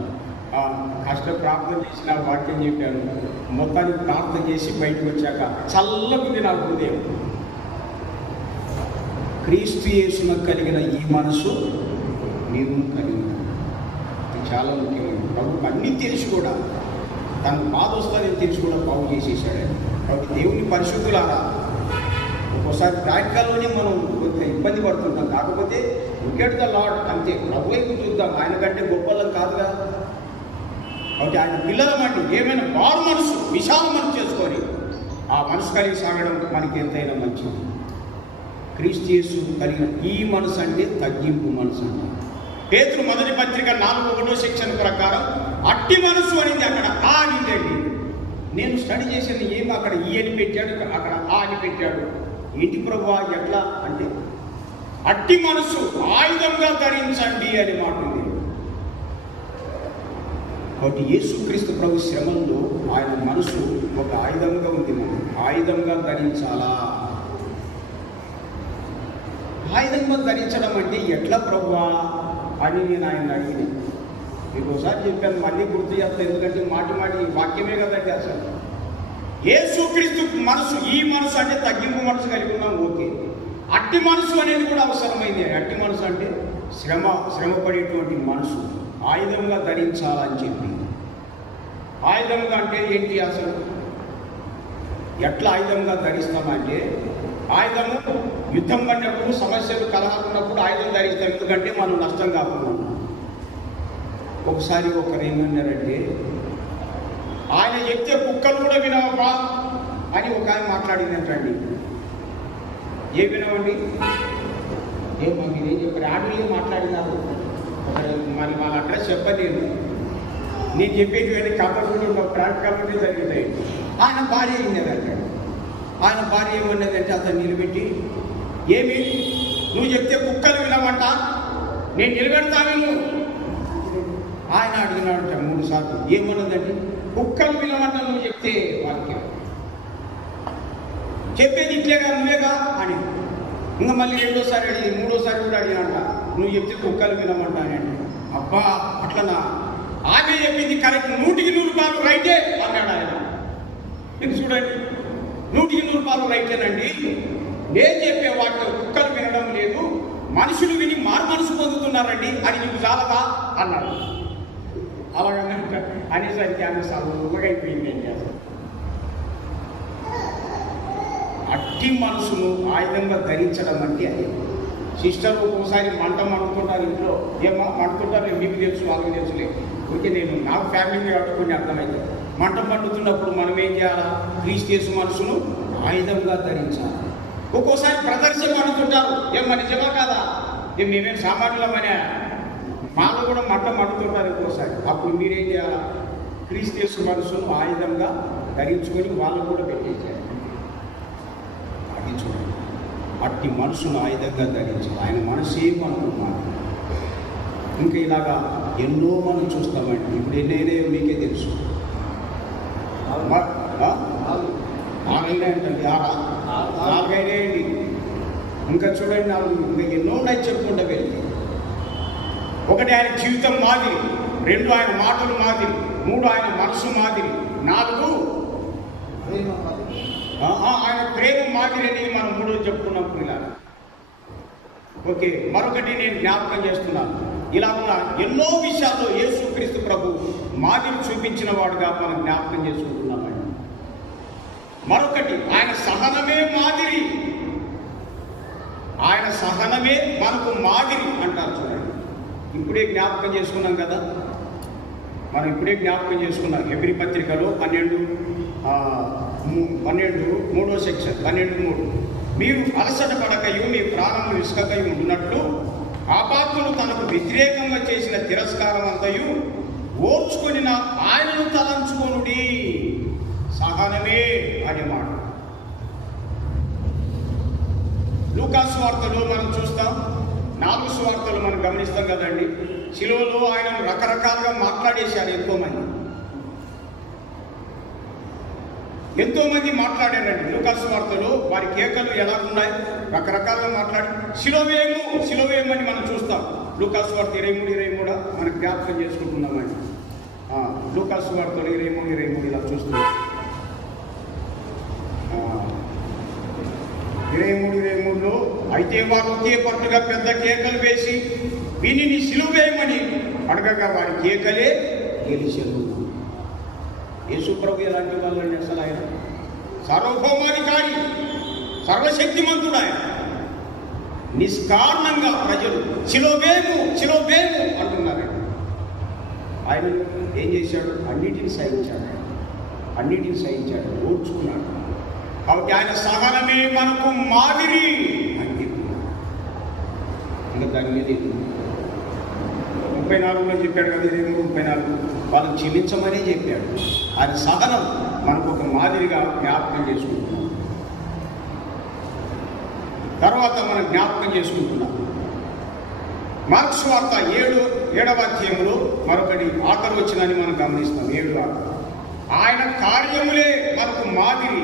ప్రార్థన చేసిన వాక్యం చెప్పాను. మొత్తానికి ప్రార్థన చేసి బయటకు వచ్చాక చల్లకుంది నాకు హృదయం. క్రీస్తు యేసును కలిగిన ఈ మనసు నీవు కలిగి, ఇది చాలా ముఖ్యమైనది. ప్రభుకు అన్నీ తెలిసి కూడా, తనకు బాధ వస్తుందని తెలిసి కూడా బాగు చేసేసాడని. కాబట్టి దేవుని పరిశుద్ధులారా, ఒకసారి ప్రాక్టికల్లోనే మనం కొంచెం ఇబ్బంది పడుతుంటాం. కాకపోతే లుక్ ద లార్డ్ అంతే, ప్రభు వైపు చూద్దాం. ఆయన కంటే గొప్పలం కాదుగా. కాబట్టి ఆయన పిల్లలమంటే ఏమైనా మారు మనసు, విశాల మనసు చేసుకొని ఆ మనసు కలిగి సాగడం మనకి ఎంతైనా మంచిది. క్రీస్తు యేసు కలిగిన ఈ మనసు అంటే తగ్గింపు మనసు అంటే. పేతురు మొదటి పత్రిక 4:1 సెక్షన్ ప్రకారం అట్టి మనసు అనేది అక్కడ ఆ అనిందండి. నేను స్టడీ చేసేది ఏమి అక్కడ ఈ అని పెట్టాడు, అక్కడ ఆ అని పెట్టాడు. ఏంటి ప్రభువా ఎట్లా అంటే, అట్టి మనసు ఆయుధంగా ధరించండి అని మాట ఉంది. కాబట్టి యేసుక్రీస్తు ప్రభు శ్రమంలో ఆయన మనసు ఒక ఆయుధంగా ఉంది. మనం ఆయుధంగా ధరించాలా. ఆయుధంగా ధరించడం అంటే ఎట్లా ప్రభువా అని నేను ఆయన అడిగింది. మీకు ఒకసారి చెప్పాను, మళ్ళీ గుర్తు చేస్తాను, ఎందుకంటే మాటి వాక్యమే కదండి. అసలు యేసుక్రీస్తు మనసు, ఈ మనసు అంటే తగ్గింపు మనసు కలిగి ఉన్నాం, ఓకే. అట్టి మనసు అనేది కూడా అవసరమైంది. అట్టి మనసు అంటే శ్రమపడేటువంటి మనసు ఆయుధంగా ధరించాలని చెప్పి. ఆయుధంగా అంటే ఏంటి అసలు? ఎట్లా ఆయుధంగా ధరిస్తామంటే, ఆయుధము యుద్ధం పడినప్పుడు, సమస్యలు కలగకున్నప్పుడు ఆయుధం ధరిస్తాం, ఎందుకంటే మనం నష్టం కాకుండా. ఒకసారి ఒకరు ఏమన్నారంటే, ఆయన చెప్తే కుక్కలు కూడా వినవా అని ఒక ఆయన మాట్లాడిందంటండి. ఏ వినవండి? ఏమో మీరేం చెప్పారు, ఆడలే మాట్లాడినారు. మరి వాళ్ళ అడ్రస్ చెప్పలేను, నేను చెప్పేటువంటి కథలు ప్రాక్టికల్గానే జరుగుతాయి. ఆయన భార్య అయినదంటాడు. ఆయన భార్య ఏమన్నదంటే అతను నిలబెట్టి, ఏమి నువ్వు చెప్తే కుక్కలు వినవంట, నేను నిలబెడతాను. ఆయన అడిగినాడంట 3 సార్లు. ఏమన్నదంటే, కుక్కలు వినవంట నువ్వు చెప్తే. వాక్యం చెప్పేది ఇట్లేగా నువ్వేగా అని. ఇంకా మళ్ళీ 2వ సారి అడిగి 3వ సారి కూడా అడిగినంట, నువ్వు చెప్తే కుక్కలు వినమంట అని అంటే, అబ్బా అట్లనా, ఆమె చెప్పింది కరెక్ట్, 100% రైటే అన్నాడు ఆయన. ఇది చూడండి, 100% రైటేనండి. నేను చెప్పే వాటిలో కుక్కలు వినడం లేదు, మనుషులు విని మారు మనసు పొందుతున్నారండి, అది నీకు చాలదా అన్నాడు. అలాగనే అనేసరికి ఆమె సలువుగా అయిపోయింది. ఏం చేస్తాం? అట్టి మనసును ఆయుధంగా ధరించడం అంటే అది. సిస్టర్ ఒక్కోసారి మంట మండుతుంటారు ఇంట్లో. ఏమో మండుతుంటారు, మీకు తెలుసు వాళ్ళకి తెలుసులే, ఓకే. నేను నాకు ఫ్యామిలీ కట్టుకుని అర్థమైంది. మంట మండుతున్నప్పుడు మనం ఏం చేయాలా? క్రీస్తు యేసు మనసును ఆయుధంగా ధరించాలి. ఒక్కోసారి ప్రదర్శన మండుతుంటారు, ఏమో నిజమా కాదా? మేమేం సామాన్యులమనే, మాలో కూడా మంట మండుతుంటారు ఒక్కోసారి. అప్పుడు మీరేం చేయాలా? క్రీస్తు యేసు మనసును ఆయుధంగా ధరించుకొని వాళ్ళు కూడా పెట్టేసారు. అది చూడండి, అట్టి మనసును ఆయుధంగా ధరించాలి. ఆయన మనసు ఏమనుకున్నాను. ఇంకా ఇలాగా ఎన్నో మనం చూస్తామండి. ఇప్పుడు ఎన్నైనాయో మీకే తెలుసు. 4 ఏంటండి, 4 అయినాయండి. ఇంకా చూడండి, 4 ఇంకా ఎన్నో ఉన్నాయి చెప్పుకుంటా వెళ్ళి. 1 ఆయన జీవితం మాదిరి, 2 ఆయన మాటలు మాదిరి, 3 ఆయన మనసు మాదిరి, 4 ఆయన ప్రేమ మాదిరి అని మనం 3 చెప్పుకున్నప్పుడు ఇలా. ఓకే, మరొకటి నేను జ్ఞాపకం చేస్తున్నాను. ఇలా ఉన్న ఎన్నో విషయాల్లో యేసుక్రీస్తు ప్రభు మాదిరి చూపించిన వాడుగా మనం జ్ఞాపకం చేసుకుంటున్నామండి. మరొకటి, ఆయన సహనమే మాదిరి. ఆయన సహనమే మనకు మాదిరి అంటారు చూడండి. ఇప్పుడే జ్ఞాపకం చేసుకున్నాం కదా, మనం ఇప్పుడే జ్ఞాపకం చేసుకున్నాం. హెబ్రీ పత్రికలో 12:3 సెక్షన్ 12:3, మీరు అలసట పడకయు మీ ప్రాణములు విసుకకయు ఉంటున్నట్లు పాపాత్ములు తనకు వ్యతిరేకంగా చేసిన తిరస్కారం అంతయు ఓర్చుకొని ఆయనను తలంచుకొనుడి. సహనమే అనే మాట లూకా సువార్తలో మనం చూస్తాం. 4 సువార్తలు మనం గమనిస్తాం కదండి. శిలువలో ఆయన రకరకాలుగా మాట్లాడేశారు. ఎంతోమంది మాట్లాడారండి లూకా సువార్తలో. వారి కేకలు ఎలా ఉన్నాయి, రకరకాలుగా మాట్లాడి శిలువేమని మనం చూస్తాం. లూకా సువార్త 23:23 మనం జ్ఞాపకం చేసుకుంటున్నామండి. లూకా సువార్తలో 23:23 ఇలా చూస్తున్నాం. 23:23లో, అయితే వారు ఒకే పట్టుగా పెద్ద కేకలు వేసి వీనిని సిలువేయమని అడగగా వారి కేకలే గెలిచెను. యేసు ప్రభు ఎలాంటి వాళ్ళండి? అసలు ఆయన సార్వభౌమాధికారి, సర్వశక్తిమంతుడు ఆయన. నిష్కారణంగా ప్రజలు శిలోవేము శిలోవేము అంటున్నారండి. ఆయన ఏం చేశాడు? అన్నిటిని సహించాడు, ఓర్చుకున్నాడు. కాబట్టి ఆయన సహనమే మనకు మాదిరి అని ఇంకా దాని మీద 34లో చెప్పాడు కదా, 34 వాళ్ళని క్షమించమనే చెప్పాడు. ఆయన సహనం మనకు ఒక మాదిరిగా జ్ఞాపకం చేసుకుంటున్నాం. తర్వాత మనం జ్ఞాపకం చేసుకుంటున్నాం మార్కు సువార్త 7వ అధ్యాయంలో మరొకటి ఆఖరి వచ్చినని మనం గమనిస్తాం. 7 ఆయన కార్యములే మనకు మాదిరి.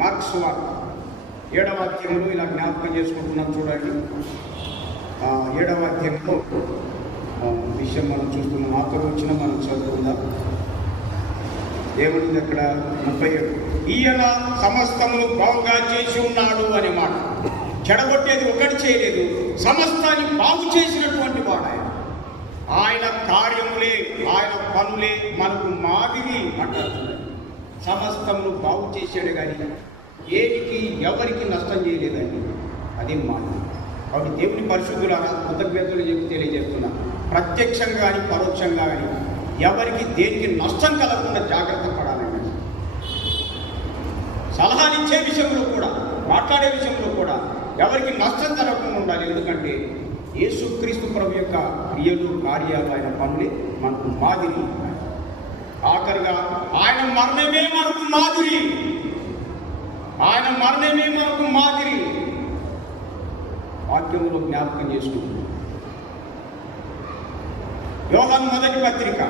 మార్కు సువార్త 7వ అధ్యాయంలో ఇలా జ్ఞాపకం చేసుకుంటున్నాం. చూడండి, 7వ అధ్యాయంలో విషయం మనం చూస్తున్నాం. ఆఖరి వచ్చిన మనం చదువుకుందాం. ఏముంది అక్కడ? 37 ఈయన సమస్తమును బాగుగా చేసి ఉన్నాడు అనే మాట. చెడగొట్టేది ఒకటి చేయలేదు, సమస్తాన్ని బాగు చేసినటువంటి వాడు ఆయన. ఆయన కార్యములే, ఆయన పనులే మనకు మాదిరి అంటారు. సమస్తమును బాగు చేశాడు కానీ ఏనికి ఎవరికి నష్టం చేయలేదండి. అదే మాట. కాబట్టి దేవుని పరిశుద్ధులారా కృతజ్ఞతలు చెప్పి తెలియజేస్తున్నా. ప్రత్యక్షంగా కానీ పరోక్షంగా కానీ ఎవరికి దేనికి నష్టం కలగకుండా జాగ్రత్త పడాలండి. సలహాలు ఇచ్చే విషయంలో కూడా, మాట్లాడే విషయంలో కూడా ఎవరికి నష్టం జరగకుండా ఉండాలి. ఎందుకంటే యేసుక్రీస్తు ప్రభు యొక్క క్రియలు, కార్యాలు, ఆయన పనులే మనకు మాదిరి. ఆఖరిగా ఆయన మరణమే మనకు మాదిరి. ఆయన మరణమే మనకు మాదిరి. వాక్యంలో జ్ఞాపకం చేసుకుంటున్నాం. యోహాను మొదటి పత్రిక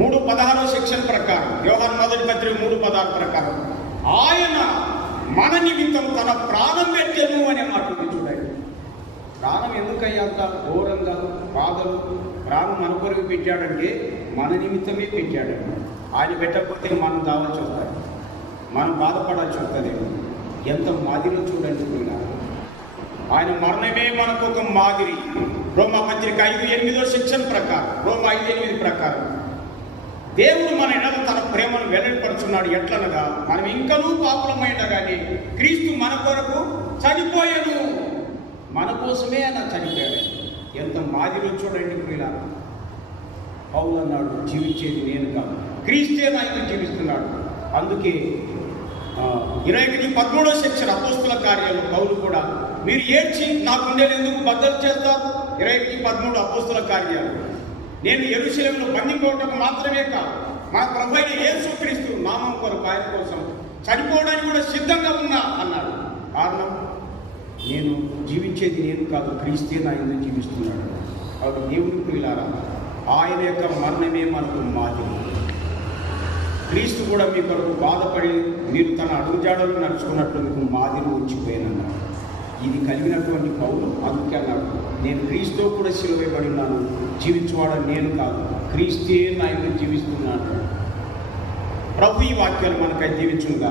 3:16 సెక్షన్ ప్రకారం, యోహాను మొదటి పత్రిక 3:16 ప్రకారం ఆయన మన నిమిత్తం తన ప్రాణం పెట్టెను అనే మాట చూడండి. ప్రాణం ఎందుకయ్యా అంత ఘోరంగా బాధలు? ప్రాణం మన కొరకు పెట్టాడంటే మన నిమిత్తమే పెట్టాడండి. ఆయన పెట్టకపోతే మనం దావాల్సి వస్తుంది, మనం బాధపడాల్సి వస్తుంది. ఎంత మాదిరిలో చూడండి. ఆయన మరణమే మనకు ఒక మాదిరి. రోమా పత్రిక 5:8 సెక్షన్ ప్రకారం, రోమా 5:8 ప్రకారం దేవుడు మన ఎడల తన ప్రేమను వెల్లడిపరుచున్నాడు. ఎట్లనగా మనం ఇంకనూ పాపులమైనగానే క్రీస్తు మన కొరకు చనిపోయాను. మన కోసమే ఆయన చనిపోయాడు. ఎంత మాదిరిలో చూడండి. ప్రియులారా, పౌలు అన్నాడు, జీవించేది నేను కాదు, క్రీస్తే నాయకుడు జీవిస్తున్నాడు. అందుకే 21:13 సెక్షన్ అపోస్తుల కార్యాలు పౌలు కూడా, మీరు ఏడ్చి నా గుండెలు ఎందుకు బద్దలు చేస్తారు? 21:13 అపోస్తుల కార్యాలు. నేను యెరూషలేములో బంధింపబడటకు మాత్రమే కాదు, మన ప్రభు అయిన యేసుక్రీస్తు నామం కొరకు, ఆయన కోసం చనిపోవడానికి కూడా సిద్ధంగా ఉన్నా అన్నాడు. కారణం, నేను జీవించేది నేను కాదు, క్రీస్తే నా యందు జీవిస్తున్నాడు. కాబట్టి దేవుని ప్రియులారా, ఆయన యొక్క మరణమే మనకు మాదిరి. క్రీస్తు కూడా మీ కొరకు బాధపడి మీరు తన అడుగుజాడలు నడుచుకున్నట్లు మీకు మాదిరి ఉంచిపోయానన్నాడు. ఇది కలిగినటువంటి పౌలు అందుకే అన్నాడు, నేను క్రీస్తుతో కూడా సిలువబడి ఉన్నాను, జీవించువాడని నేను కాదు, క్రీస్తే నా యందు జీవిస్తున్నాను. ప్రభు ఈ వాక్యాలు మనకై దీవించుగా.